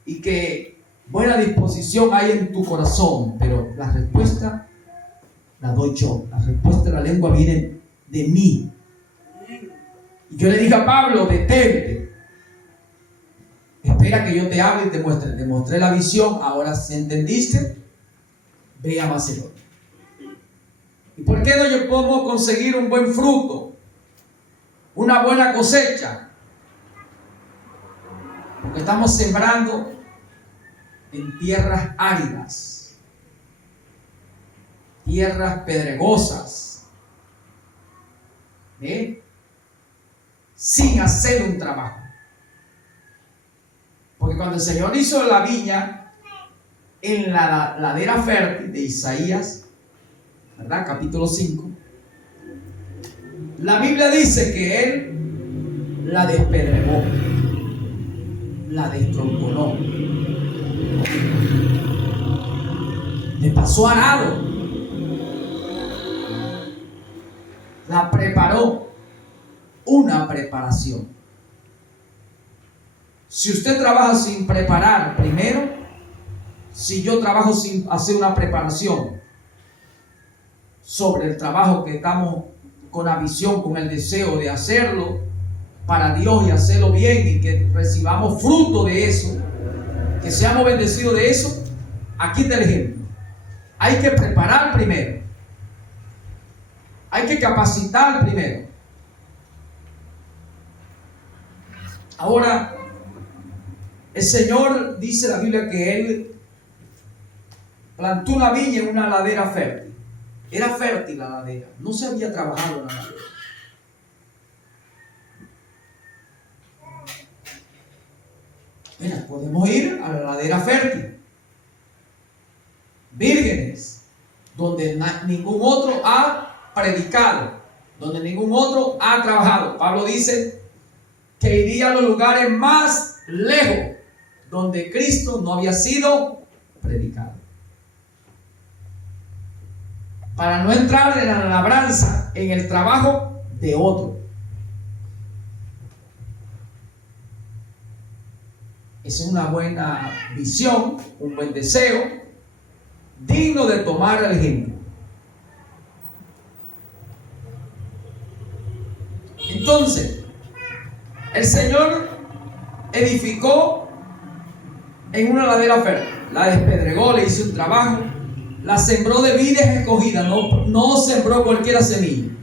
Y que buena disposición hay en tu corazón. Pero la respuesta la doy yo. La respuesta de la lengua viene de mí. Y yo le dije a Pablo, detente. Espera que yo te hable y te muestre. Te mostré la visión. Ahora si entendiste, ve a Macedonia. ¿Y por qué no yo puedo conseguir un buen fruto? Una buena cosecha. Porque estamos sembrando en tierras áridas, tierras pedregosas, sin hacer un trabajo. Porque cuando el Señor hizo la viña en la ladera fértil de Isaías, ¿verdad? Capítulo 5, la Biblia dice que Él la despedregó, la destroncoló, le pasó arado, la preparó, una preparación. Si usted trabaja sin preparar primero, si yo trabajo sin hacer una preparación sobre el trabajo que estamos con la visión, con el deseo de hacerlo para Dios y hacerlo bien y que recibamos fruto de eso, que seamos bendecidos de eso, aquí está el ejemplo. Hay que preparar primero. Hay que capacitar primero. Ahora, el Señor dice en la Biblia que Él plantó una viña en una ladera fértil. Era fértil la ladera. No se había trabajado en la ladera. Mira, podemos ir a la ladera fértil. Vírgenes, donde ningún otro ha predicado, donde ningún otro ha trabajado. Pablo dice que iría a los lugares más lejos, donde Cristo no había sido predicado, para no entrar en la labranza, en el trabajo de otro. Esa es una buena visión, un buen deseo, digno de tomar el ejemplo. Entonces, el Señor edificó en una ladera fértil, la despedregó, le hizo un trabajo, la sembró de vides escogidas, no sembró cualquier semilla.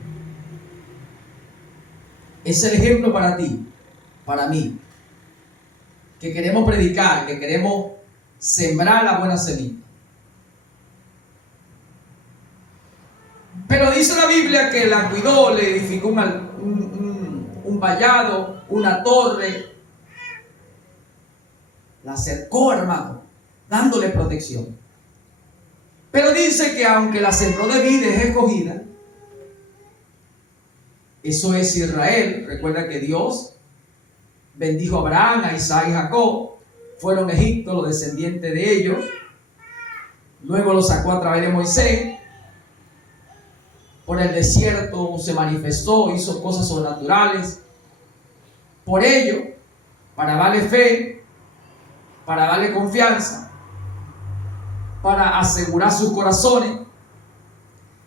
Es el ejemplo para ti, para mí, que queremos predicar, que queremos sembrar la buena semilla. Pero dice la Biblia que la cuidó, le edificó un vallado, una torre, la cercó, hermano, dándole protección. Pero dice que aunque la sembró de vides escogida, eso es Israel. Recuerda que Dios bendijo a Abraham, a Isaac y Jacob. Fueron a Egipto, los descendientes de ellos. Luego los sacó a través de Moisés. Por el desierto se manifestó, hizo cosas sobrenaturales. Por ello, para darle fe, para darle confianza, para asegurar sus corazones,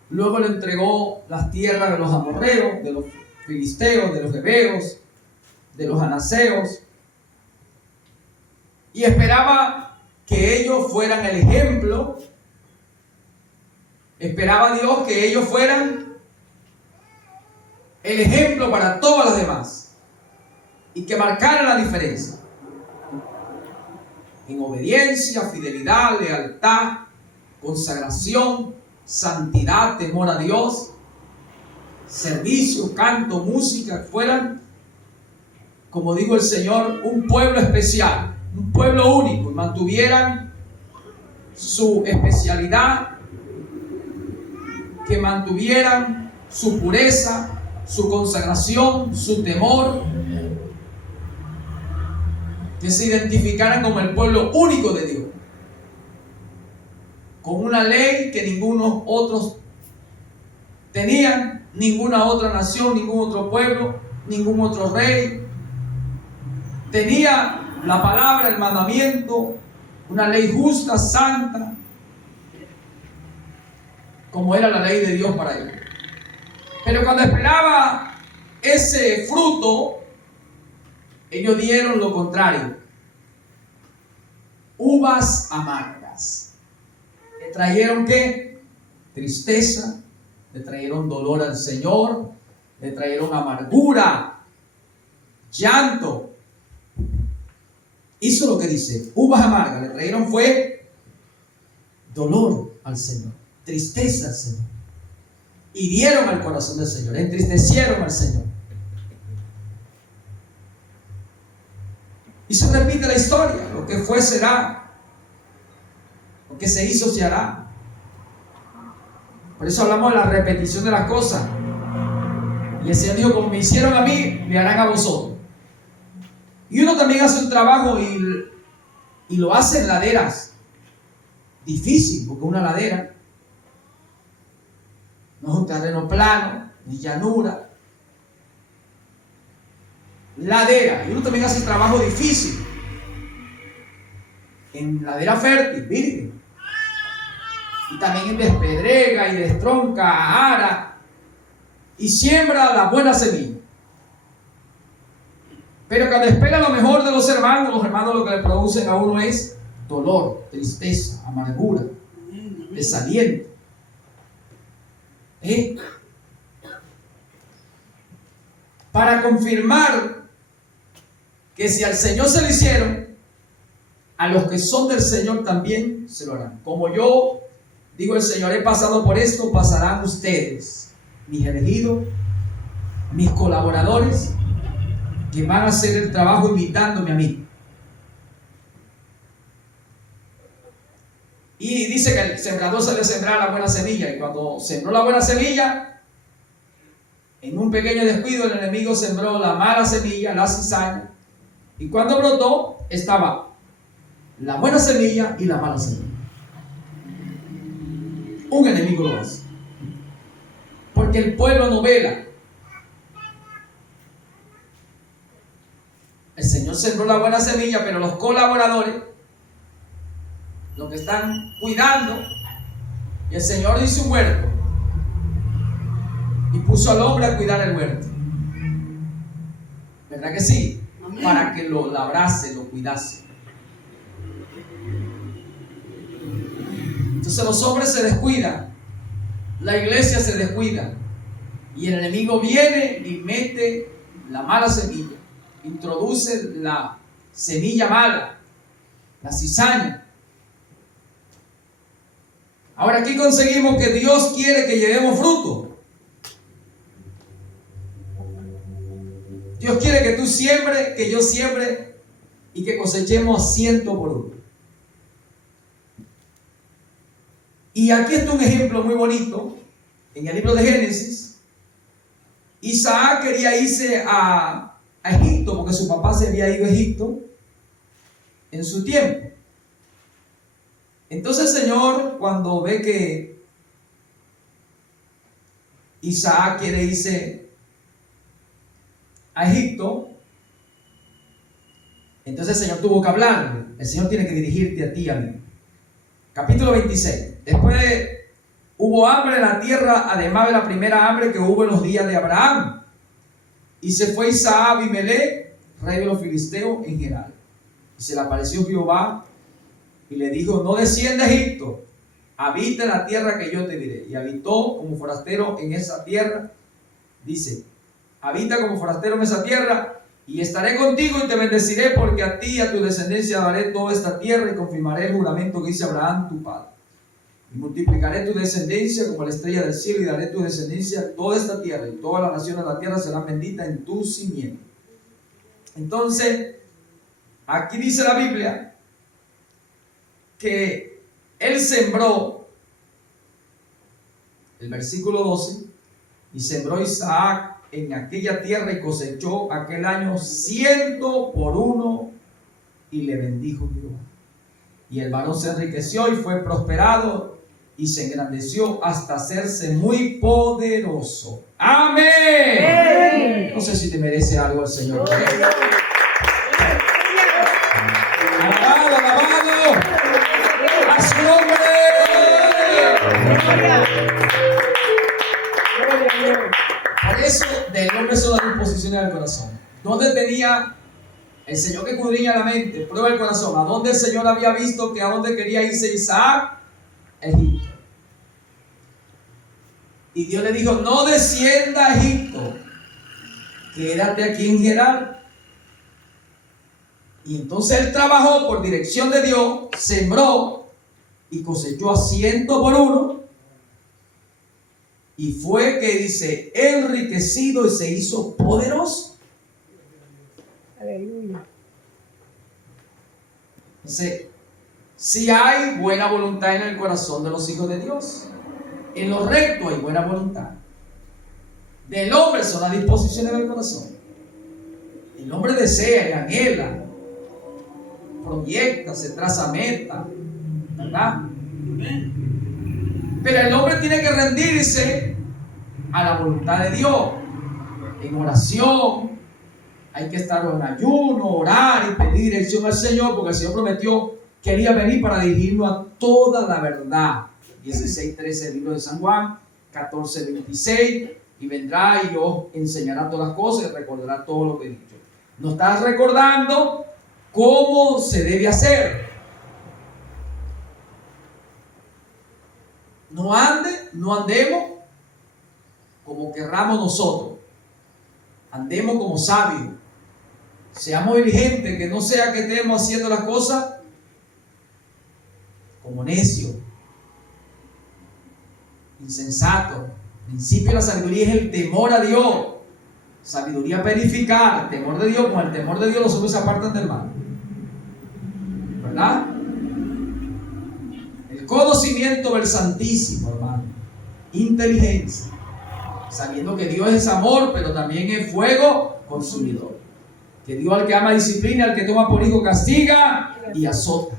luego le entregó las tierras de los amorreos, de los filisteos, de los heveos, de los anaseos, y esperaba que ellos fueran el ejemplo. Esperaba Dios que ellos fueran el ejemplo para todas las demás y que marcaran la diferencia en obediencia, fidelidad, lealtad, consagración, santidad, temor a Dios, servicio, canto, música, fueran como dijo el Señor, un pueblo especial, un pueblo único, y mantuvieran su especialidad, que mantuvieran su pureza, su consagración, su temor, que se identificaran como el pueblo único de Dios, con una ley que ningunos otros tenían, ninguna otra nación, ningún otro pueblo, ningún otro rey tenía la palabra, el mandamiento, una ley justa, santa, como era la ley de Dios para ellos. Pero cuando esperaba ese fruto, ellos dieron lo contrario: uvas amargas. ¿Le trajeron qué? Tristeza, le trajeron dolor al Señor, le trajeron amargura, llanto. Hizo lo que dice, uvas amargas, le trajeron fue dolor al Señor, tristeza al Señor. Hirieron al corazón del Señor, entristecieron al Señor. Y se repite la historia: lo que fue será, lo que se hizo se hará. Por eso hablamos de la repetición de las cosas. Y el Señor dijo: como me hicieron a mí, me harán a vosotros. Y uno también hace un trabajo y lo hace en laderas. Difícil, porque una ladera no es un terreno plano, ni llanura. Ladera. Y uno también hace trabajo difícil en ladera fértil, virgen. Y también en despedrega y destronca, ara, y siembra la buena semilla. Pero cuando espera lo mejor de los hermanos lo que le producen a uno es dolor, tristeza, amargura, desaliento. Para confirmar que si al Señor se lo hicieron, a los que son del Señor también se lo harán. Como yo, digo el Señor, he pasado por esto, pasarán ustedes, mis elegidos, mis colaboradores, que van a hacer el trabajo imitándome a mí. Y dice que el sembrador se debe sembrar la buena semilla, y cuando sembró la buena semilla, en un pequeño descuido el enemigo sembró la mala semilla, la cizaña, y cuando brotó estaba la buena semilla y la mala semilla. Un enemigo lo hace, porque el pueblo no vela. El Señor sembró la buena semilla, pero los colaboradores, los que están cuidando, y el Señor hizo un huerto y puso al hombre a cuidar el huerto. ¿Verdad que sí? Amén. Para que lo labrase, lo cuidase. Entonces los hombres se descuidan, la iglesia se descuida, y el enemigo viene y mete la mala semilla, introduce la semilla mala, la cizaña. Ahora aquí conseguimos que Dios quiere que llevemos fruto. Dios quiere que tú siembres, que yo siembre, y que cosechemos 100 por 1. Y aquí está un ejemplo muy bonito en el libro de Génesis. Isaac quería irse a Egipto, porque su papá se había ido a Egipto en su tiempo. Entonces el Señor, cuando ve que Isaac quiere irse a Egipto, entonces el Señor tuvo que hablarle. El Señor tiene que dirigirte a ti y a mí. Capítulo 26. Después hubo hambre en la tierra, además de la primera hambre que hubo en los días de Abraham. Y se fue Isaac a Abimelech, rey de los filisteos, en Gerar. Y se le apareció Jehová y le dijo: no descienda a Egipto, habita en la tierra que yo te diré. Y habitó como forastero en esa tierra. Dice: habita como forastero en esa tierra, y estaré contigo y te bendeciré, porque a ti y a tu descendencia daré toda esta tierra, y confirmaré el juramento que hice a Abraham tu padre. Y multiplicaré tu descendencia como la estrella del cielo, y daré tu descendencia toda esta tierra, y todas las naciones de la tierra serán benditas en tu simiente. Entonces, aquí dice la Biblia que él sembró, el versículo 12, y sembró Isaac en aquella tierra y cosechó aquel año 100 por 1 y le bendijo Jehová. Y el varón se enriqueció y fue prosperado y se engrandeció hasta hacerse muy poderoso. ¡Amén! No sé si te merece algo el Señor. ¡Alabado, alabado! ¡A su nombre! Por eso del hombre son las disposiciones del corazón. ¿Dónde tenía el Señor que escudriña la mente? Prueba el corazón. ¿A dónde el Señor había visto que a dónde quería irse Isaac? Egipto. Y Dios le dijo: no descienda a Egipto, quédate aquí en Gerar. Y entonces él trabajó por dirección de Dios, sembró y cosechó a 100 por 1. Y fue que dice, enriquecido y se hizo poderoso. Aleluya. Entonces, si hay buena voluntad en el corazón de los hijos de Dios, en lo recto hay buena voluntad. Del hombre son las disposiciones del corazón. El hombre desea y anhela, proyecta, se traza meta, ¿verdad? Pero el hombre tiene que rendirse a la voluntad de Dios. En oración, hay que estar en ayuno, orar y pedir dirección al Señor, porque el Señor prometió que Él iba a venir para dirigirnos a toda la verdad. 16:13 el libro de San Juan, 14:26, y vendrá y os enseñará todas las cosas y recordará todo lo que he dicho. Nos estás recordando cómo se debe hacer. No andemos como querramos nosotros. Andemos como sabios. Seamos diligentes, que no sea que estemos haciendo las cosas como necios, insensatos. El principio de la sabiduría es el temor a Dios. Sabiduría para edificar, el temor de Dios. Con el temor de Dios los hombres se apartan del mal, ¿verdad? El conocimiento del Santísimo, hermano. Inteligencia. Sabiendo que Dios es amor, pero también es fuego consumidor. Que Dios al que ama disciplina, al que toma por hijo castiga y azota.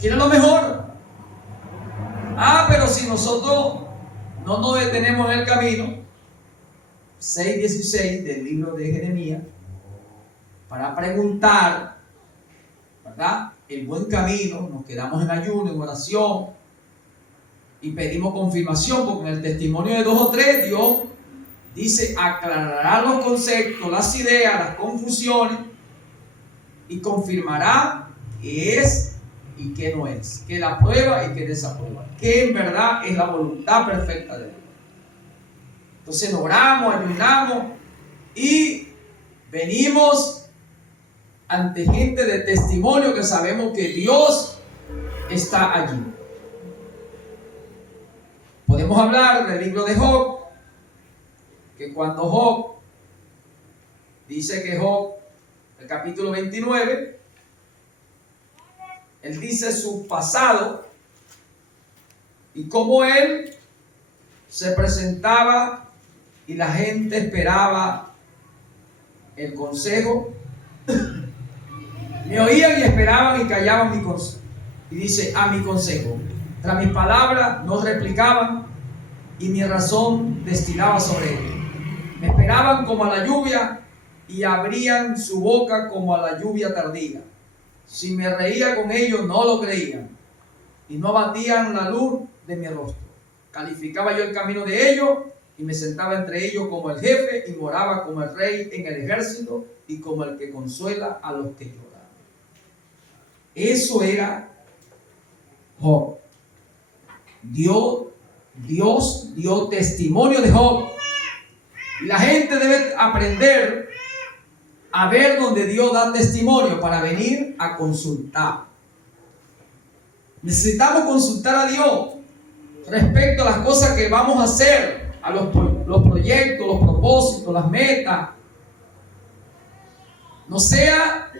¿Quiere lo mejor? Pero si nosotros no nos detenemos en el camino, 6:16 del libro de Jeremías, para preguntar, ¿verdad?, el buen camino, nos quedamos en ayuno, en oración y pedimos confirmación, porque en el testimonio de 2 o 3 Dios dice, aclarará los conceptos, las ideas, las confusiones y confirmará que es y que no es, que la aprueba y que desaprueba, que en verdad es la voluntad perfecta de Dios. Entonces oramos, ayunamos y venimos ante gente de testimonio que sabemos que Dios está allí. Podemos hablar del libro de Job, que cuando Job dice que Job, el capítulo 29, él dice su pasado y cómo él se presentaba y la gente esperaba el consejo. Me oían y esperaban y callaban mi consejo. Y dice, a mi consejo. Tras mis palabras no replicaban y mi razón destilaba sobre ellos. Me esperaban como a la lluvia y abrían su boca como a la lluvia tardía. Si me reía con ellos, no lo creían y no batían la luz de mi rostro. Calificaba yo el camino de ellos y me sentaba entre ellos como el jefe y moraba como el rey en el ejército y como el que consuela a los que lloran. Eso era Job. Dios dio testimonio de Job. Y la gente debe aprender a ver donde Dios da testimonio para venir a consultar. Necesitamos consultar a Dios respecto a las cosas que vamos a hacer, a los los proyectos, los propósitos, las metas. No sea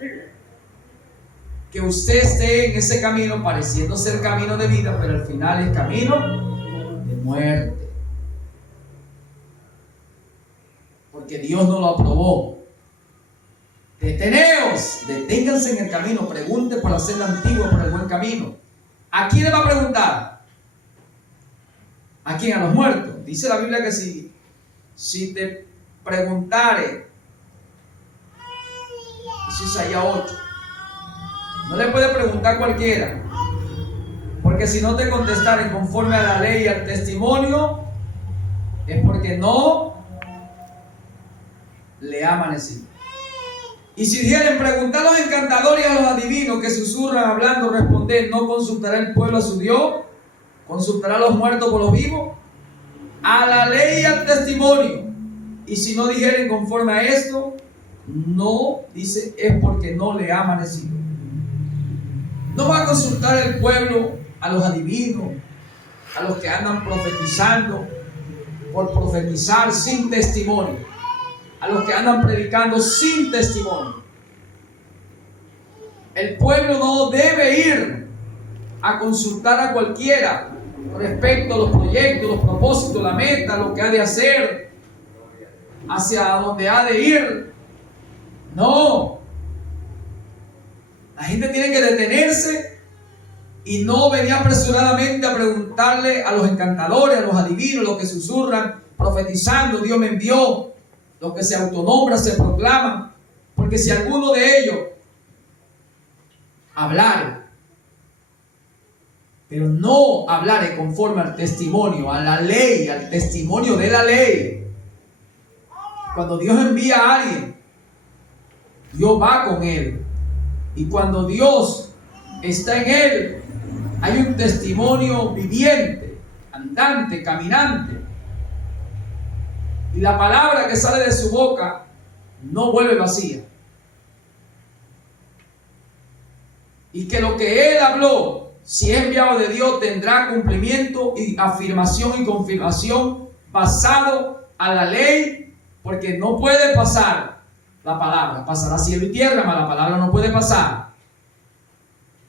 que usted esté en ese camino pareciendo ser camino de vida, pero al final es camino de muerte. Porque Dios no lo aprobó. Deteneos, deténganse en el camino, pregunte por la senda antigua, por el buen camino. ¿A quién le va a preguntar? ¿A quién? A los muertos. Dice la Biblia que si te preguntare, dice Isaías 8, no le puede preguntar cualquiera, porque si no te contestaren conforme a la ley y al testimonio, es porque no le ha amanecido. Y si dijeren, preguntar a los encantadores y a los adivinos que susurran hablando, responder, ¿no consultará el pueblo a su Dios? ¿Consultará a los muertos por los vivos? A la ley y al testimonio. Y si no dijeren conforme a esto, no, dice, es porque no le ha amanecido. No va a consultar el pueblo a los adivinos, a los que andan profetizando por profetizar sin testimonio, a los que andan predicando sin testimonio. El pueblo no debe ir a consultar a cualquiera respecto a los proyectos, los propósitos, la meta, lo que ha de hacer, hacia donde ha de ir. No. La gente tiene que detenerse y no venir apresuradamente a preguntarle a los encantadores, a los adivinos, los que susurran, profetizando, Dios me envió, los que se autonombran, se proclaman, porque si alguno de ellos hablare, pero no hablare conforme al testimonio, a la ley, al testimonio de la ley. Cuando Dios envía a alguien, Dios va con él. Y cuando Dios está en él, hay un testimonio viviente, andante, caminante. Y la palabra que sale de su boca no vuelve vacía. Y que lo que él habló, si es enviado de Dios, tendrá cumplimiento y afirmación y confirmación basado a la ley, porque no puede pasar la palabra. Pasará cielo y tierra, mas la palabra no puede pasar.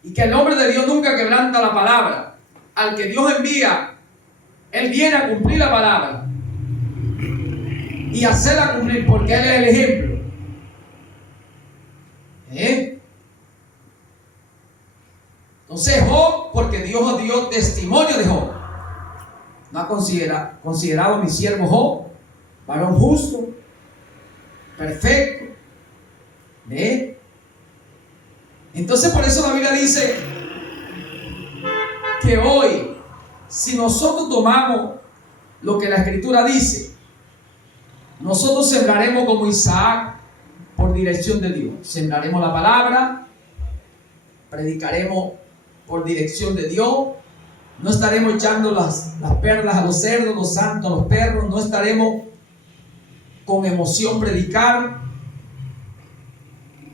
Y que el hombre de Dios nunca quebranta la palabra. Al que Dios envía, él viene a cumplir la palabra y hacerla cumplir, porque él es el ejemplo. Entonces Job, porque Dios dio testimonio de Job, no ha considerado a mi siervo Job, varón justo, perfecto. Entonces por eso la Biblia dice que hoy, si nosotros tomamos lo que la Escritura dice, nosotros sembraremos como Isaac por dirección de Dios. Sembraremos la palabra, predicaremos por dirección de Dios. No estaremos echando las perlas a los cerdos, los santos a los perros. No estaremos con emoción predicar,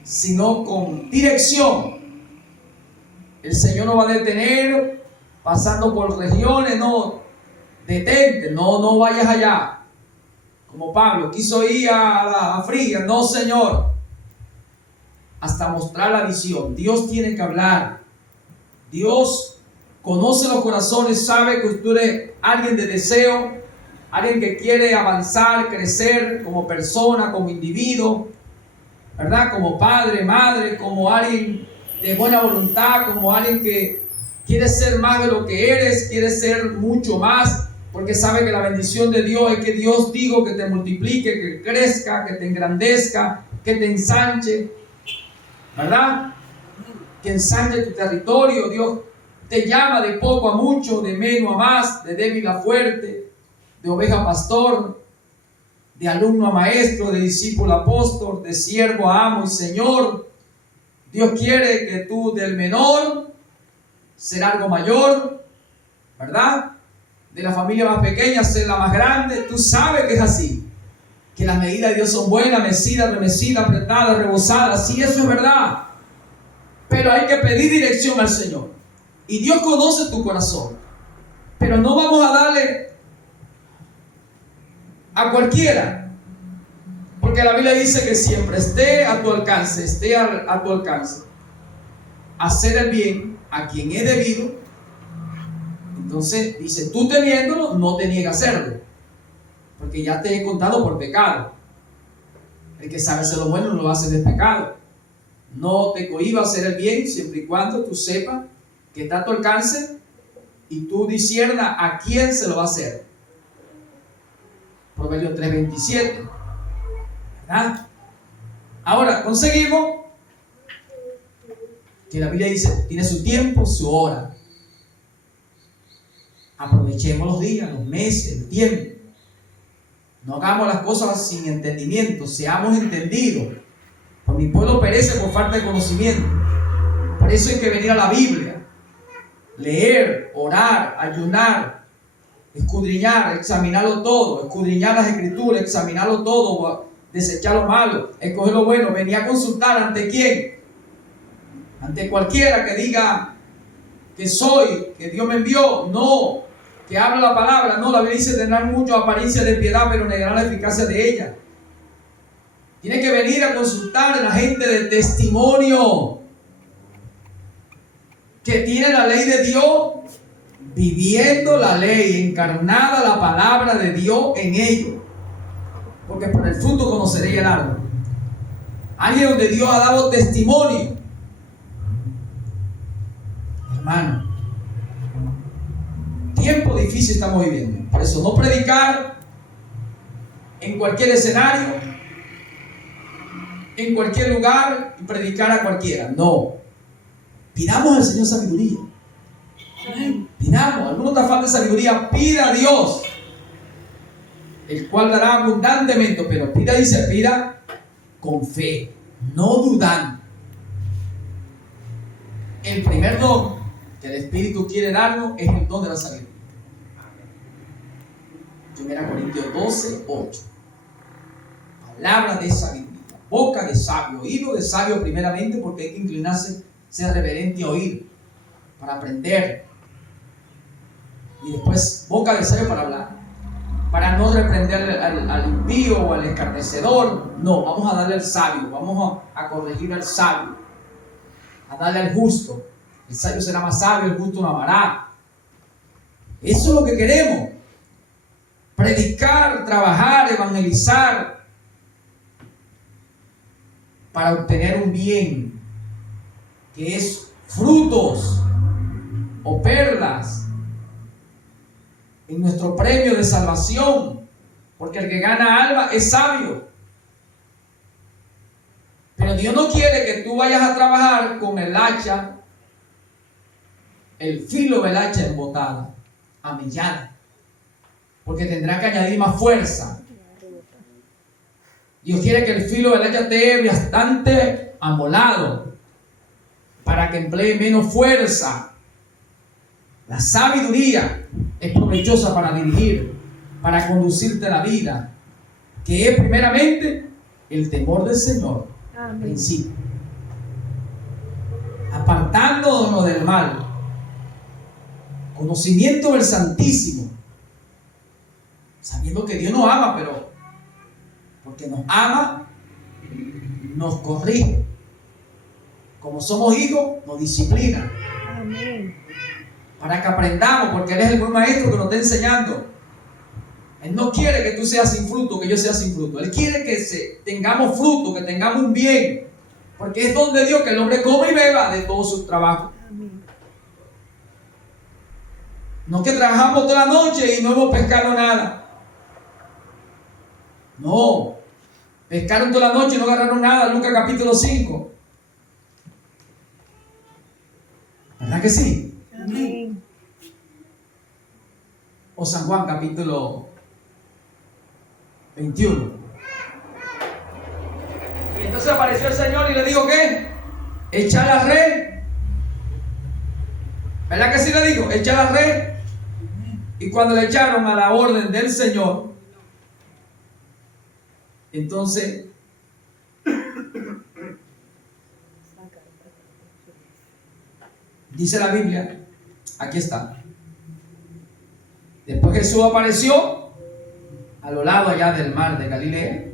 sino con dirección. El Señor no va a detener pasando por regiones. No, detente, no vayas allá. Como Pablo quiso ir a Frigia. No, Señor, hasta mostrar la visión. Dios tiene que hablar. Dios conoce los corazones, sabe que usted es alguien de deseo, alguien que quiere avanzar, crecer como persona, como individuo, ¿verdad? Como padre, madre, como alguien de buena voluntad, como alguien que quiere ser más de lo que eres, quiere ser mucho más, porque sabe que la bendición de Dios es que Dios diga que te multiplique, que crezca, que te engrandezca, que te ensanche, ¿verdad? Que ensanche tu territorio. Dios te llama de poco a mucho, de menos a más, de débil a fuerte, de oveja a pastor, de alumno a maestro, de discípulo a apóstol, de siervo a amo y señor. Dios quiere que tú del menor ser algo mayor, ¿verdad? De la familia más pequeña ser la más grande. Tú sabes que es así, que las medidas de Dios son buenas, mecidas, remecidas, apretadas, rebosadas. Sí, eso es verdad. Pero hay que pedir dirección al Señor. Y Dios conoce tu corazón. Pero no vamos a darle a cualquiera. Porque la Biblia dice que siempre esté a tu alcance, hacer el bien a quien es debido. Entonces dice, tú teniéndolo, no te niegas a hacerlo, porque ya te he contado por pecado. El que sabe hacer lo bueno no lo hace de pecado. No te cohíba hacer el bien siempre y cuando tú sepas que está a tu alcance y tú disiernas a quién se lo va a hacer. Proverbios 3:27, ¿verdad? Ahora conseguimos que la Biblia dice, tiene su tiempo, su hora. Aprovechemos los días, los meses, el tiempo. No hagamos las cosas sin entendimiento, seamos entendidos. Pues mi pueblo perece por falta de conocimiento. Por eso hay que venir a la Biblia, leer, orar, ayunar, escudriñar, examinarlo todo, escudriñar las escrituras, examinarlo todo, desechar lo malo, escoger lo bueno, venir a consultar ante quién, ante cualquiera que diga que soy, que Dios me envió, no, que habla la palabra, no, la Biblia dice tendrán mucha apariencia de piedad, pero negarán la eficacia de ella. Tiene que venir a consultar a la gente del testimonio que tiene la ley de Dios, viviendo la ley, encarnada la palabra de Dios en ellos. Porque por el fruto conoceréis el árbol. Alguien donde Dios ha dado testimonio. Hermano, tiempo difícil estamos viviendo. Por eso no predicar en cualquier escenario, en cualquier lugar y predicar a cualquiera. No. Pidamos al Señor sabiduría. Pidamos. Alguno está falta de sabiduría, pida a Dios, el cual dará abundantemente. Pero pida con fe, no dudando. El primer don que el Espíritu quiere darnos es el don de la sabiduría. 1 Corintios 12:8. Palabra de sabiduría, boca de sabio, oído de sabio primeramente, porque hay que inclinarse, ser reverente a oír, para aprender. Y después boca de sabio para hablar, para no reprender al impío o al escarnecedor. No, vamos a darle al sabio, vamos a corregir al sabio, a darle al justo. El sabio será más sabio, el justo no amará. Eso es lo que queremos. Predicar, trabajar, evangelizar, para obtener un bien que es frutos o perlas en nuestro premio de salvación, porque el que gana alma es sabio. Pero Dios no quiere que tú vayas a trabajar con el hacha, el filo del hacha embotada, amillada, porque tendrá que añadir más fuerza. Dios quiere que el filo del hacha esté bastante amolado, para que emplee menos fuerza. La sabiduría es provechosa para dirigir, para conducirte a la vida, que es primeramente el temor del Señor. Amén. Principio. Apartándonos del mal, conocimiento del Santísimo, sabiendo que Dios nos ama, pero porque nos ama, nos corrige. Como somos hijos, nos disciplina. Amén. Para que aprendamos, porque Él es el buen maestro que nos está enseñando. Él no quiere que tú seas sin fruto, que yo sea sin fruto. Él quiere que tengamos fruto, que tengamos un bien, porque es don de Dios que el hombre come y beba de todo su trabajo. Amén. No que trabajamos toda la noche y no hemos pescado nada. No, pescaron toda la noche y no agarraron nada. Lucas capítulo 5. ¿Verdad que sí? Amén. O San Juan capítulo 21. Y entonces apareció el Señor y le dijo, ¿qué? Echa la red. ¿Verdad que sí le dijo? Echa la red. Y cuando le echaron a la orden del Señor, entonces dice la Biblia, aquí está. Después Jesús apareció a lo lado allá del mar de Galilea,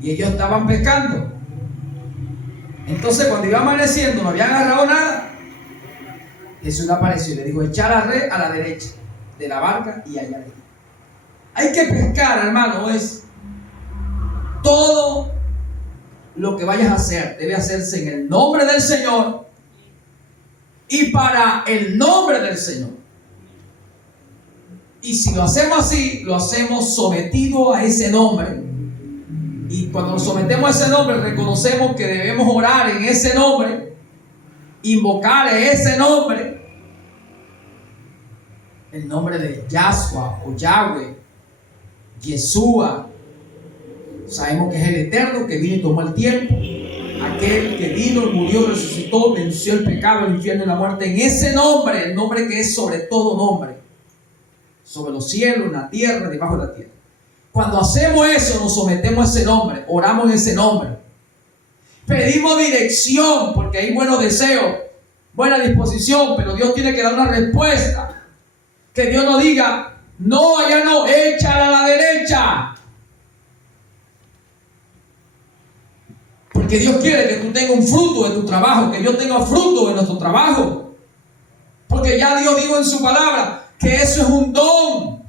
y ellos estaban pescando. Entonces cuando iba amaneciendo no habían agarrado nada. Jesús le apareció y le dijo: echar la red a la derecha de la barca y allá adentro. Hay que pescar, hermano, es todo lo que vayas a hacer debe hacerse en el nombre del Señor y para el nombre del Señor. Y si lo hacemos así, lo hacemos sometido a ese nombre. Y cuando nos sometemos a ese nombre, reconocemos que debemos orar en ese nombre, invocar ese nombre, el nombre de Yahshua o Yahweh, Yeshua. Sabemos que es el Eterno que vino y tomó el tiempo, aquel que vino, murió, resucitó, venció el pecado, el infierno y la muerte, en ese nombre, el nombre que es sobre todo nombre, sobre los cielos, la tierra, debajo de la tierra. Cuando hacemos eso, nos sometemos a ese nombre, oramos en ese nombre, pedimos dirección, porque hay buenos deseos, buena disposición, pero Dios tiene que dar una respuesta. Que Dios no diga: no, allá no, échala a la derecha. Porque Dios quiere que tú tengas un fruto de tu trabajo, que yo tenga fruto de nuestro trabajo. Porque ya Dios dijo en su palabra que eso es un don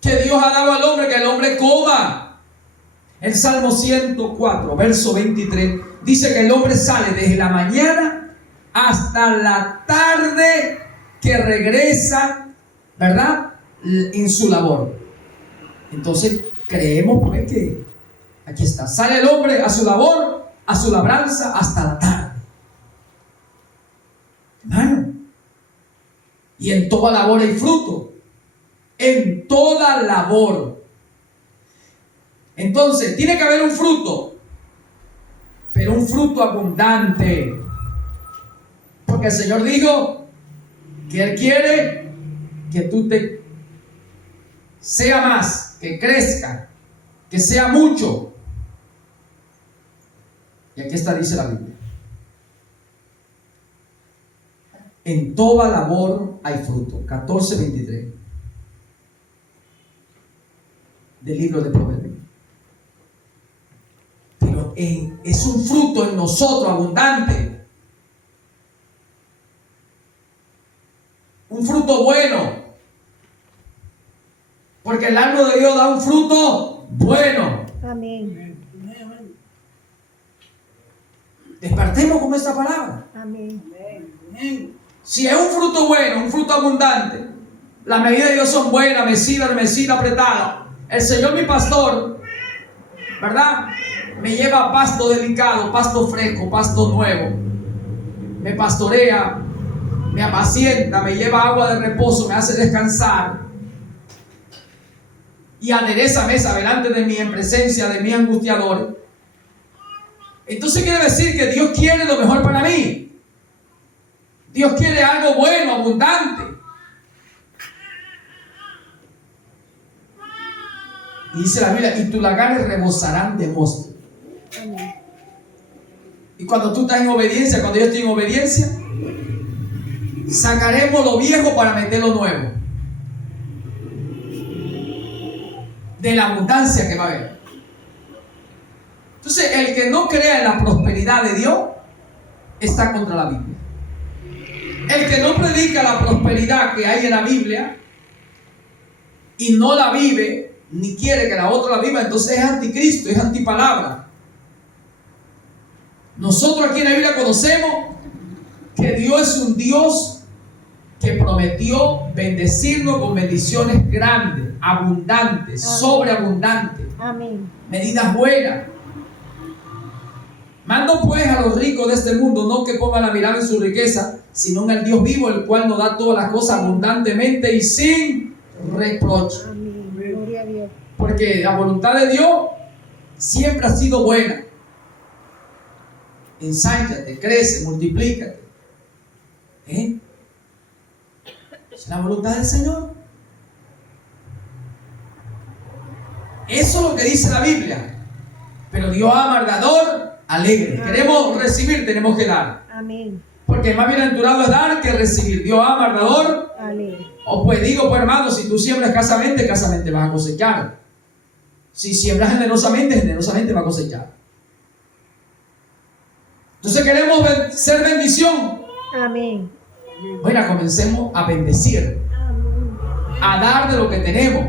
que Dios ha dado al hombre, que el hombre coma. El Salmo 104, verso 23, dice que el hombre sale desde la mañana hasta la tarde, que regresa, ¿verdad?, en su labor. Entonces creemos pues que aquí está, sale el hombre a su labor, a su labranza hasta la tarde, hermano. Y en toda labor hay fruto, en toda labor. Entonces tiene que haber un fruto, pero un fruto abundante, porque el Señor dijo que Él quiere que tú te sea más, que crezca, que sea mucho. Y aquí está, dice la Biblia: en toda labor hay fruto. 14:23 del libro de Proverbios. Pero es un fruto en nosotros abundante. Un fruto bueno. Porque el árbol de Dios da un fruto bueno. Amén. Despertemos con esta palabra. Amén. Si es un fruto bueno, un fruto abundante, las medidas de Dios son buenas, mesida, apretada. El Señor, mi pastor, ¿verdad?, me lleva a pasto delicado, pasto fresco, pasto nuevo. Me pastorea, me apacienta, me lleva agua de reposo, me hace descansar. Y adereza mesa delante de mí en presencia de mis angustiadores. Entonces quiere decir que Dios quiere lo mejor para mí. Dios quiere algo bueno, abundante. Y dice la Biblia: y tus lagares rebosarán de mosto. Amén. Y cuando tú estás en obediencia, cuando yo estoy en obediencia, sacaremos lo viejo para meter lo nuevo. De la abundancia que va a haber. Entonces, el que no crea en la prosperidad de Dios está contra la Biblia. El que no predica la prosperidad que hay en la Biblia y no la vive, ni quiere que la otra la viva, entonces es anticristo, es antipalabra. Nosotros aquí en la Biblia conocemos que Dios es un Dios que prometió bendecirnos con bendiciones grandes, abundantes, sobreabundantes. Amén. Medidas buenas. Mando pues a los ricos de este mundo no que pongan la mirada en su riqueza, sino en el Dios vivo, el cual nos da todas las cosas abundantemente y sin reproche. Amén. Gloria a Dios. Porque la voluntad de Dios siempre ha sido buena. Ensánchate, crece, multiplícate. ¿Eh? Es la voluntad del Señor. Eso es lo que dice la Biblia. Pero Dios ama al dador alegre. Queremos recibir, tenemos que dar. Amén. Porque más bienaventurado es dar que recibir. Dios ama al dador Amén. Pues digo, pues hermano, si tú siembras escasamente, escasamente vas a cosechar. Si siembras generosamente, generosamente vas a cosechar. Entonces queremos ser bendición. Amén. Bueno, comencemos a bendecir, a dar de lo que tenemos,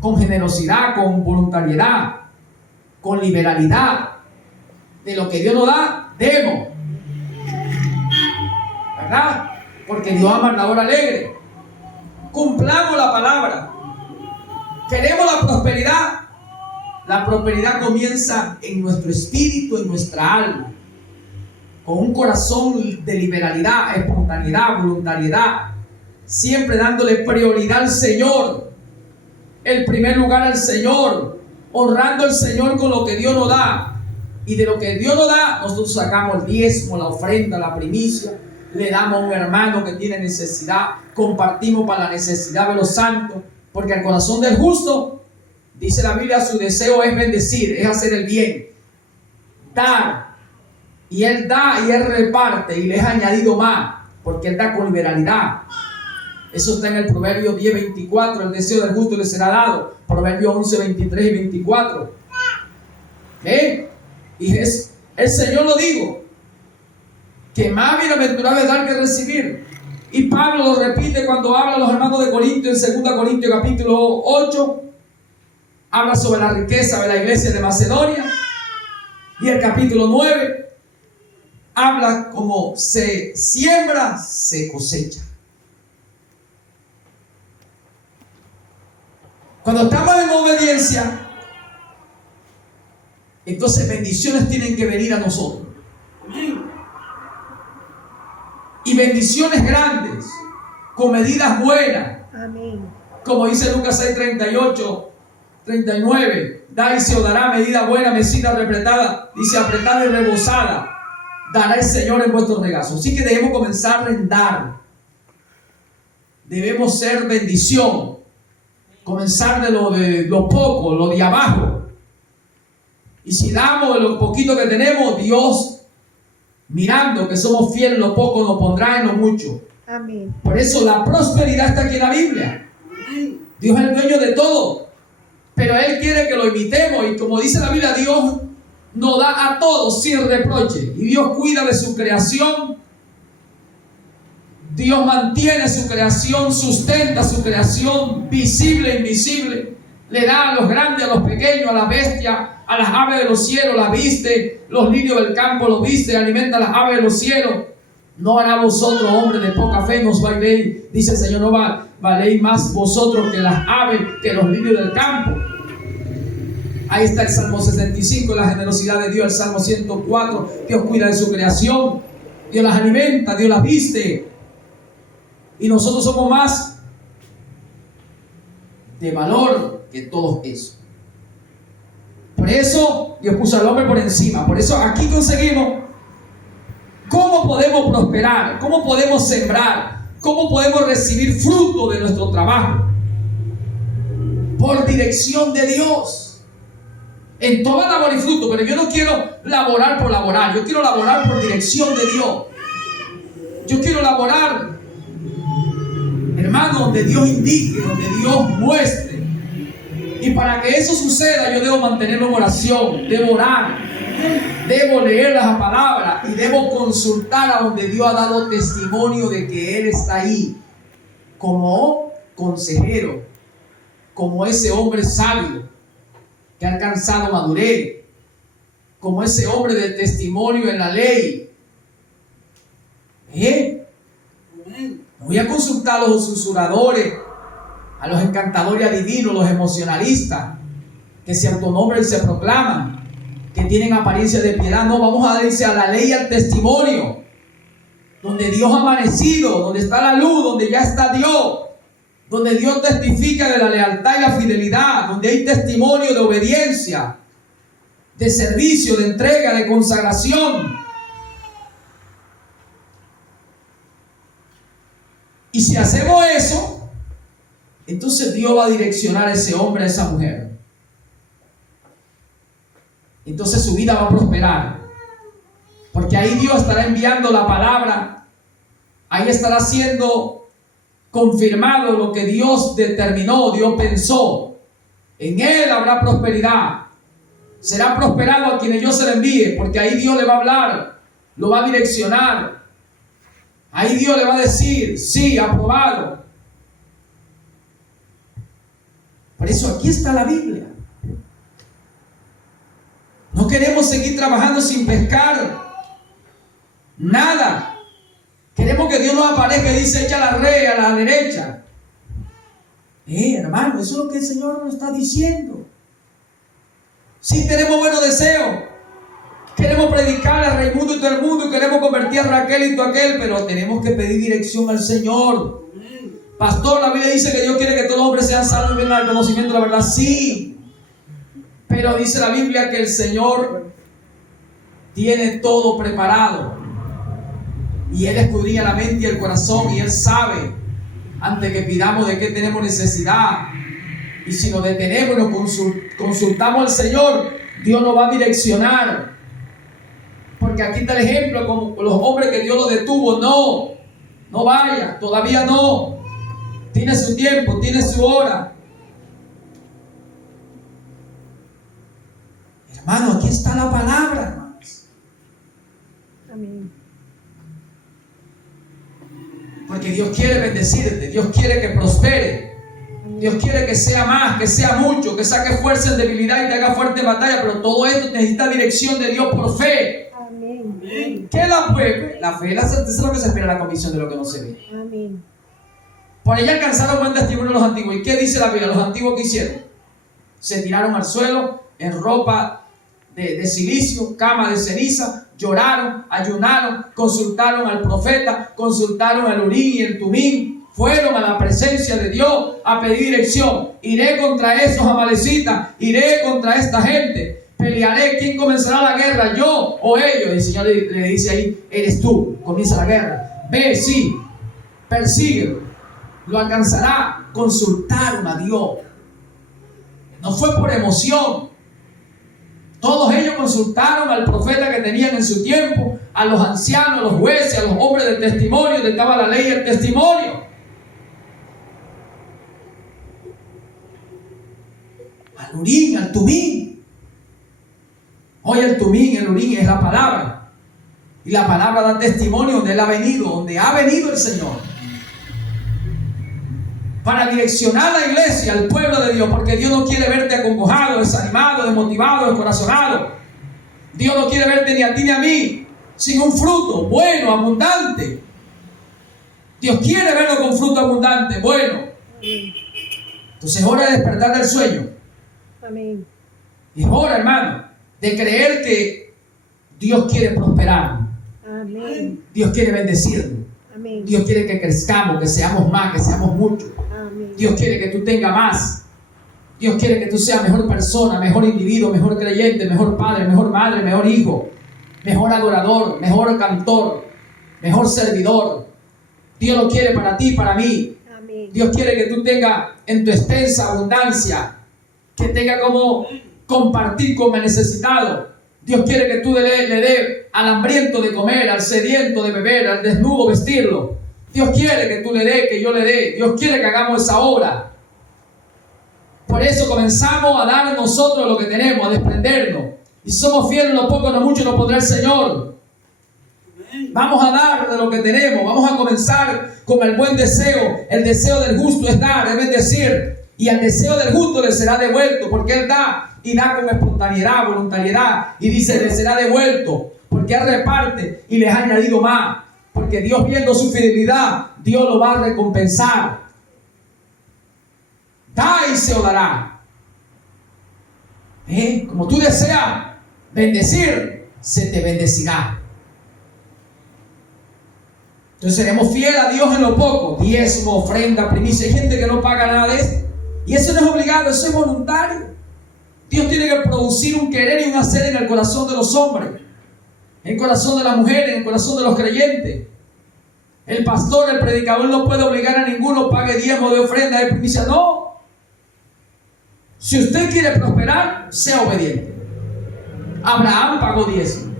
con generosidad, con voluntariedad, con liberalidad. De lo que Dios nos da, demos. ¿Verdad? Porque Dios ama al dador alegre. Cumplamos la palabra. Queremos la prosperidad. La prosperidad comienza en nuestro espíritu, en nuestra alma. Con un corazón de liberalidad, espontaneidad, voluntariedad. Siempre dándole prioridad al Señor. El primer lugar al Señor. Honrando al Señor con lo que Dios nos da. Y de lo que Dios nos da, nosotros sacamos el diezmo, la ofrenda, la primicia. Le damos a un hermano que tiene necesidad. Compartimos para la necesidad de los santos. Porque el corazón del justo, dice la Biblia, su deseo es bendecir, es hacer el bien. Dar. Y Él da y Él reparte y le es añadido más. Porque Él da con liberalidad. Eso está en el Proverbio 10:24. El deseo del justo le será dado. Proverbio 11:23 y 24. Y es el Señor lo dijo, que más bienaventurado es dar que recibir. Y Pablo lo repite cuando habla a los hermanos de Corinto, en 2 Corintios capítulo 8, habla sobre la riqueza de la iglesia de Macedonia. Y el capítulo 9 habla como se siembra, se cosecha. Cuando estamos en obediencia, entonces bendiciones tienen que venir a nosotros. Y bendiciones grandes, con medidas buenas. Amén. Como dice Lucas 6:38, 39. Da y se os dará medida buena, mesita apretada. Dice apretada y rebosada. Dará el Señor en vuestros regazos. Así que debemos comenzar a dar. Debemos ser bendición. Comenzar de lo poco, lo de abajo. Y si damos de lo poquito que tenemos, Dios, mirando que somos fieles en lo poco, nos pondrá en lo mucho. Amén. Por eso la prosperidad está aquí en la Biblia. Dios es el dueño de todo. Pero Él quiere que lo imitemos. Y como dice la Biblia, Dios nos da a todos sin reproche. Y Dios cuida de su creación. Dios mantiene su creación, sustenta su creación, visible e invisible. Le da a los grandes, a los pequeños, a las bestias, a las aves de los cielos, las viste. Los lirios del campo los viste, alimenta a las aves de los cielos. No hará vosotros, hombres de poca fe, nos valéis, dice el Señor, no valéis más vosotros que las aves, que los lirios del campo. Ahí está el Salmo 65, la generosidad de Dios. El Salmo 104, Dios cuida de su creación. Dios las alimenta, Dios las viste. Y nosotros somos más de valor que todo eso. Por eso Dios puso al hombre por encima. Por eso aquí conseguimos cómo podemos prosperar, cómo podemos sembrar, cómo podemos recibir fruto de nuestro trabajo. Por dirección de Dios. En toda labor y fruto. Pero yo no quiero laborar por laborar. Yo quiero laborar por dirección de Dios. Yo quiero laborar, hermano, donde Dios indique, donde Dios muestre. Y para que eso suceda, yo debo mantenerme en oración, debo orar, debo leer las palabras y debo consultar a donde Dios ha dado testimonio de que Él está ahí como consejero, como ese hombre sabio que ha alcanzado madurez, como ese hombre de testimonio en la ley. Voy a consultar a los susurradores, a los encantadores adivinos, los emocionalistas, que se autonombran y se proclaman, que tienen apariencia de piedad. No, vamos a irse a la ley y al testimonio, donde Dios ha amanecido, donde está la luz, donde ya está Dios, donde Dios testifica de la lealtad y la fidelidad, donde hay testimonio de obediencia, de servicio, de entrega, de consagración. Y si hacemos eso, entonces Dios va a direccionar a ese hombre, a esa mujer. Entonces su vida va a prosperar. Porque ahí Dios estará enviando la palabra. Ahí estará haciendo confirmado lo que Dios determinó, Dios pensó. En él habrá prosperidad. Será prosperado a quienes yo se le envíe, porque ahí Dios le va a hablar, lo va a direccionar. Ahí Dios le va a decir, sí, aprobado. Por eso aquí está la Biblia. No queremos seguir trabajando sin pescar nada. Queremos que Dios nos aparezca y dice, echa la red a la derecha. Hermano, eso es lo que el Señor nos está diciendo. Sí, tenemos buenos deseos. Queremos predicar a Raimundo y todo el mundo, y queremos convertir a Raquel y todo aquel, pero tenemos que pedir dirección al Señor. Pastor, la Biblia dice que Dios quiere que todos los hombres sean salvos y vengan al conocimiento de la verdad. Sí, pero dice la Biblia que el Señor tiene todo preparado, y Él escudriña la mente y el corazón, y Él sabe antes que pidamos de qué tenemos necesidad. Y si nos detenemos y nos consultamos al Señor, Dios nos va a direccionar. Porque aquí está el ejemplo, como los hombres que Dios los detuvo. No vaya, todavía no. Tiene su tiempo, tiene su hora. Hermano, aquí está la palabra, hermanos. Amén. Porque Dios quiere bendecirte, Dios quiere que prospere. Dios quiere que sea más, que sea mucho, que saque fuerza en debilidad y te haga fuerte en batalla. Pero todo esto necesita dirección de Dios por fe. Amén. ¿Qué es la fe? La fe es la certeza de lo que se espera, la convicción de lo que no se ve. Amén. Por ella alcanzaron buen testimonio los antiguos. ¿Y qué dice la Biblia? Los antiguos, ¿qué hicieron? Se tiraron al suelo en ropa de silicio, cama de ceniza, lloraron, ayunaron, consultaron al profeta, consultaron al Urim y el Tumim. Fueron a la presencia de Dios a pedir dirección. Iré contra esos amalecitas, iré contra esta gente, pelearé. ¿Quién comenzará la guerra, yo o ellos? El Señor le dice ahí, eres tú, comienza la guerra. Ve, sí, persíguelo, lo alcanzará. Consultaron a Dios. No fue por emoción. Todos ellos consultaron al profeta que tenían en su tiempo, a los ancianos, a los jueces, a los hombres del testimonio, donde estaba la ley y el testimonio. Al Urim, al Tumim. Hoy el Tumim, el Urim es la palabra. Y la palabra da testimonio donde Él ha venido, donde ha venido el Señor. Para direccionar a la iglesia, al pueblo de Dios, porque Dios no quiere verte acongojado, desanimado, desmotivado, descorazonado. Dios no quiere verte ni a ti ni a mí sin un fruto bueno, abundante. Dios quiere verlo con fruto abundante, bueno. Entonces es hora de despertar del sueño. Amén. Es hora, hermano, de creer que Dios quiere prosperar. Amén. Dios quiere bendecirnos. Amén. Dios quiere que crezcamos, que seamos más, que seamos muchos. Amén. Dios quiere que tú tengas más. Dios quiere que tú seas mejor persona, mejor individuo, mejor creyente, mejor padre, mejor madre, mejor hijo, mejor adorador, mejor cantor, mejor servidor. Dios lo quiere para ti y para mí. Amén. Dios quiere que tú tengas en tu extensa abundancia, que tenga como compartir con el necesitado. Dios quiere que tú le dé al hambriento de comer, al sediento de beber, al desnudo vestirlo. Dios quiere que tú le dé, que yo le dé. Dios quiere que hagamos esa obra. Por eso comenzamos a dar nosotros lo que tenemos, a desprendernos. Y si somos fieles en lo poco, en lo mucho, nos pondrá el Señor. Vamos a dar de lo que tenemos. Vamos a comenzar con el buen deseo. El deseo del justo es dar, es bendecir. Y el deseo del justo le será devuelto, porque Él da y da con espontaneidad, voluntariedad. Y dice, le será devuelto, porque Él reparte y les ha añadido más. Porque Dios, viendo su fidelidad, Dios lo va a recompensar. Da y se os dará. Como tú deseas bendecir, se te bendecirá. Entonces seremos fieles a Dios en lo poco. Diezmo, ofrenda, primicia. Hay gente que no paga nada de esto. Y eso no es obligado, eso es voluntario. Dios tiene que producir un querer y un hacer en el corazón de los hombres, en el corazón de las mujeres, en el corazón de los creyentes. El pastor, el predicador no puede obligar a ninguno pague diezmo de ofrenda, de primicia. No. Si usted quiere prosperar, sea obediente. Abraham pagó diezmo.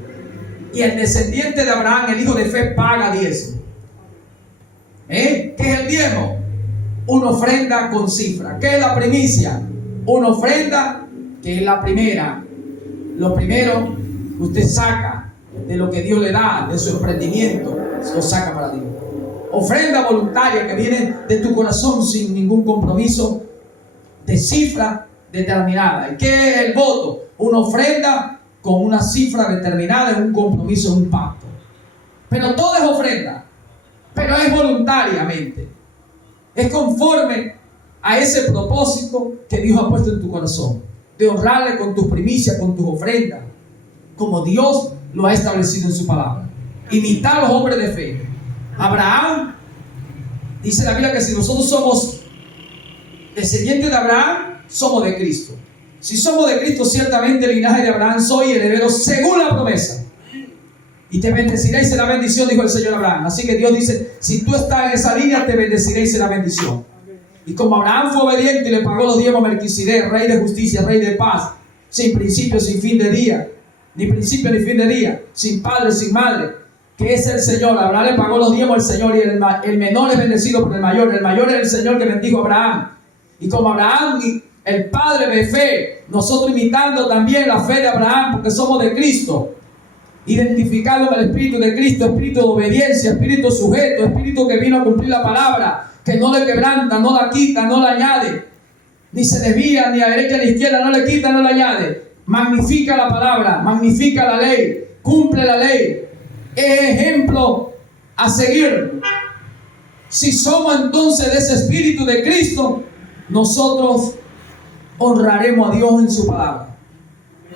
Y el descendiente de Abraham, el hijo de fe, paga diezmo. ¿Qué es el diezmo? una ofrenda con cifra. ¿Qué es la primicia? Una ofrenda que es la primera. Lo primero que usted saca de lo que Dios le da, de su emprendimiento, lo saca para Dios. Ofrenda voluntaria que viene de tu corazón sin ningún compromiso de cifra determinada. ¿Y qué es el voto? Una ofrenda con una cifra determinada, en un compromiso, un pacto. Pero todo es ofrenda, pero es voluntariamente. Es conforme a ese propósito que Dios ha puesto en tu corazón, de honrarle con tus primicias, con tus ofrendas, como Dios lo ha establecido en su palabra. Imitar a los hombres de fe. Abraham, dice la Biblia que si nosotros somos descendientes de Abraham, somos de Cristo. Si somos de Cristo, ciertamente el linaje de Abraham soy heredero según la promesa. Y te bendeciré y será bendición, dijo el Señor a Abraham. Así que Dios dice, si tú estás en esa línea, te bendeciré y será bendición. Y como Abraham fue obediente y le pagó los diezmos a Melquisedec, rey de justicia, rey de paz, sin principio, sin fin de día, ni principio ni fin de día, sin padre, sin madre, que es el Señor. Abraham le pagó los diezmos al Señor, y el menor es bendecido por el mayor. El mayor es el Señor que bendijo a Abraham. Y como Abraham, el padre de fe, nosotros imitando también la fe de Abraham, porque somos de Cristo, identificado con el Espíritu de Cristo, espíritu de obediencia, espíritu sujeto, espíritu que vino a cumplir la palabra, que no le quebranta, no la quita, no la añade, ni se desvía ni a derecha ni a izquierda, no le quita, no la añade. Magnifica la palabra, magnifica la ley, cumple la ley, es ejemplo a seguir. Si somos entonces de ese espíritu de Cristo, nosotros honraremos a Dios en su palabra.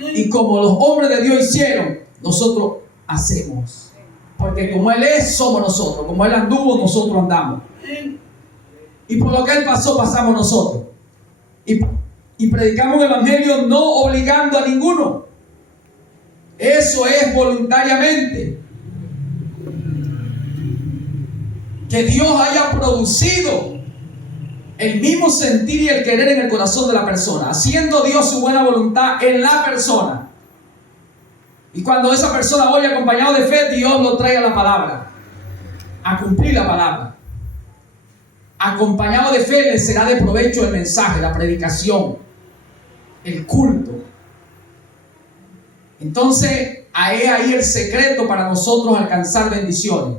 Y como los hombres de Dios hicieron, nosotros hacemos. Porque como Él es, somos nosotros. Como Él anduvo, nosotros andamos. Y por lo que Él pasó, pasamos nosotros. Y predicamos el Evangelio no obligando a ninguno. Eso es voluntariamente. Que Dios haya producido el mismo sentir y el querer en el corazón de la persona, haciendo Dios su buena voluntad en la persona. Y cuando esa persona oye acompañado de fe, Dios lo trae a la palabra, a cumplir la palabra. Acompañado de fe, le será de provecho el mensaje, la predicación, el culto. Entonces, ahí el secreto para nosotros alcanzar bendiciones.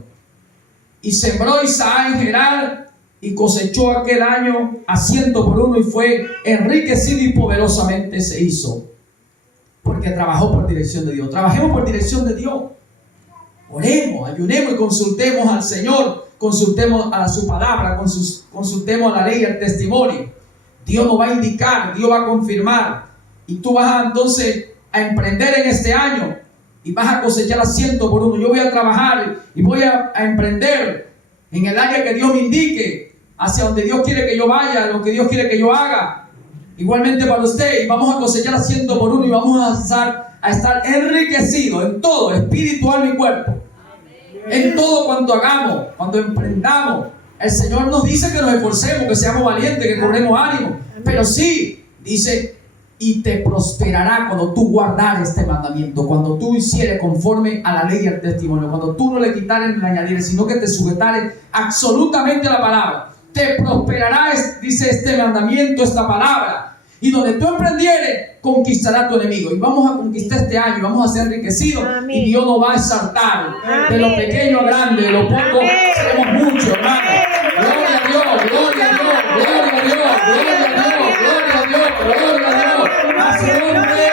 Y sembró Isaac en Gerar y cosechó aquel año a 100 por 1 y fue enriquecido y poderosamente se hizo. Porque trabajó por dirección de Dios. Trabajemos por dirección de Dios. Oremos, ayunemos y consultemos al Señor. Consultemos a su palabra, consultemos a la ley y al testimonio. Dios nos va a indicar, Dios va a confirmar. Y tú vas entonces a emprender en este año y vas a cosechar a 100 por 1. Yo voy a trabajar y voy a emprender en el área que Dios me indique, hacia donde Dios quiere que yo vaya, lo que Dios quiere que yo haga. Igualmente para usted, y vamos a cosechar a 100 por 1 y vamos a estar enriquecidos en todo, espíritu, alma y cuerpo. En todo cuanto hagamos, cuando emprendamos. El Señor nos dice que nos esforcemos, que seamos valientes, que cobremos ánimo. Pero sí, dice, y te prosperará cuando tú guardares este mandamiento, cuando tú hicieres conforme a la ley y al testimonio, cuando tú no le quitares ni le añadires, sino que te sujetares absolutamente a la palabra. Te prosperará, dice este mandamiento, esta palabra. Y donde tú emprendieres, conquistará tu enemigo. Y vamos a conquistar este año, vamos a ser enriquecidos. Amén. Y Dios nos va a exaltar. Amén. De lo pequeño a grande, de lo poco seremos muchos, hermano. Gloria a Dios, gloria a Dios, gloria a Dios, gloria a Dios, gloria a Dios, gloria a Dios. A su nombre.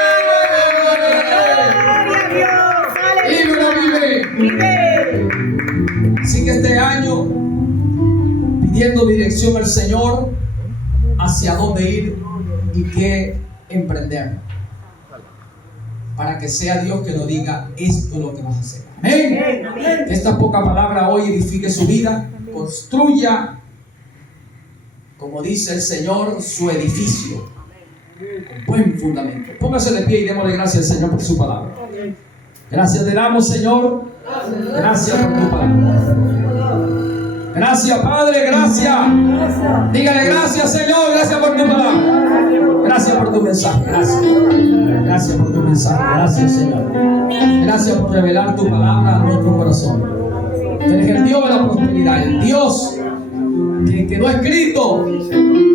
Vive. Así que este año, pidiendo dirección al Señor, hacia dónde ir y qué emprender, para que sea Dios que nos diga esto es lo que vas a hacer. Amén. Amén. Que esta poca palabra hoy edifique su vida, construya, como dice el Señor, su edificio con buen fundamento. Póngase de pie y démosle gracias al Señor por su palabra. Gracias te damos, Señor. Gracias por tu palabra. Gracias, Padre, gracias. Dígale gracias, Señor, gracias por tu palabra. Gracias por tu mensaje, gracias. Gracias por tu mensaje, gracias, Señor. Gracias por revelar tu palabra a nuestro corazón. Tú eres el Dios de la prosperidad, el Dios que quedó escrito,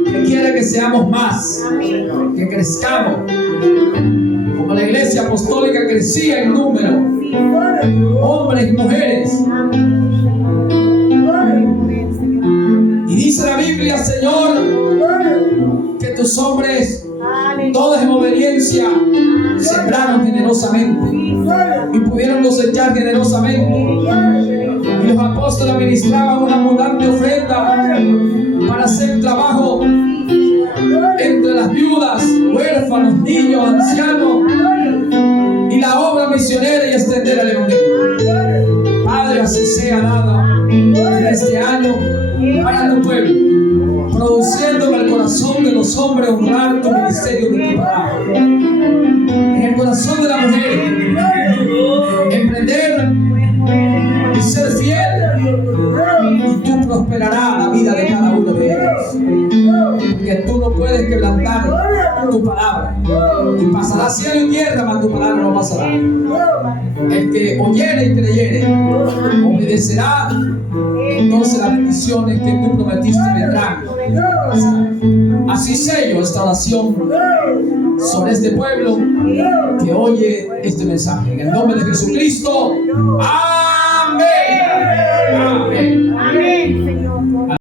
que quiere que seamos más, que crezcamos. Como la iglesia apostólica crecía en número, hombres y mujeres. Y dice la Biblia, Señor, que tus hombres, todos en obediencia, sembraron generosamente y pudieron cosechar generosamente. Y los apóstoles administraban una abundante ofrenda para hacer trabajo entre las viudas, huérfanos, niños, ancianos, y la obra misionera y extender el evangelio. Padre, así sea dada en este año para tu pueblo, produciendo en el corazón de los hombres honrar tu ministerio de tu palabra, en el corazón de la mujer emprender y ser fiel, y tú prosperarás la vida de cada uno de ellos, porque tú no puedes quebrantar tu palabra, y pasará cielo y tierra, mas tu palabra no pasará. El que oyere y creyere obedecerá, entonces las bendiciones que tú prometiste vendrán. Así sello esta oración sobre este pueblo que oye este mensaje. En el nombre de Jesucristo. Amén. Amén.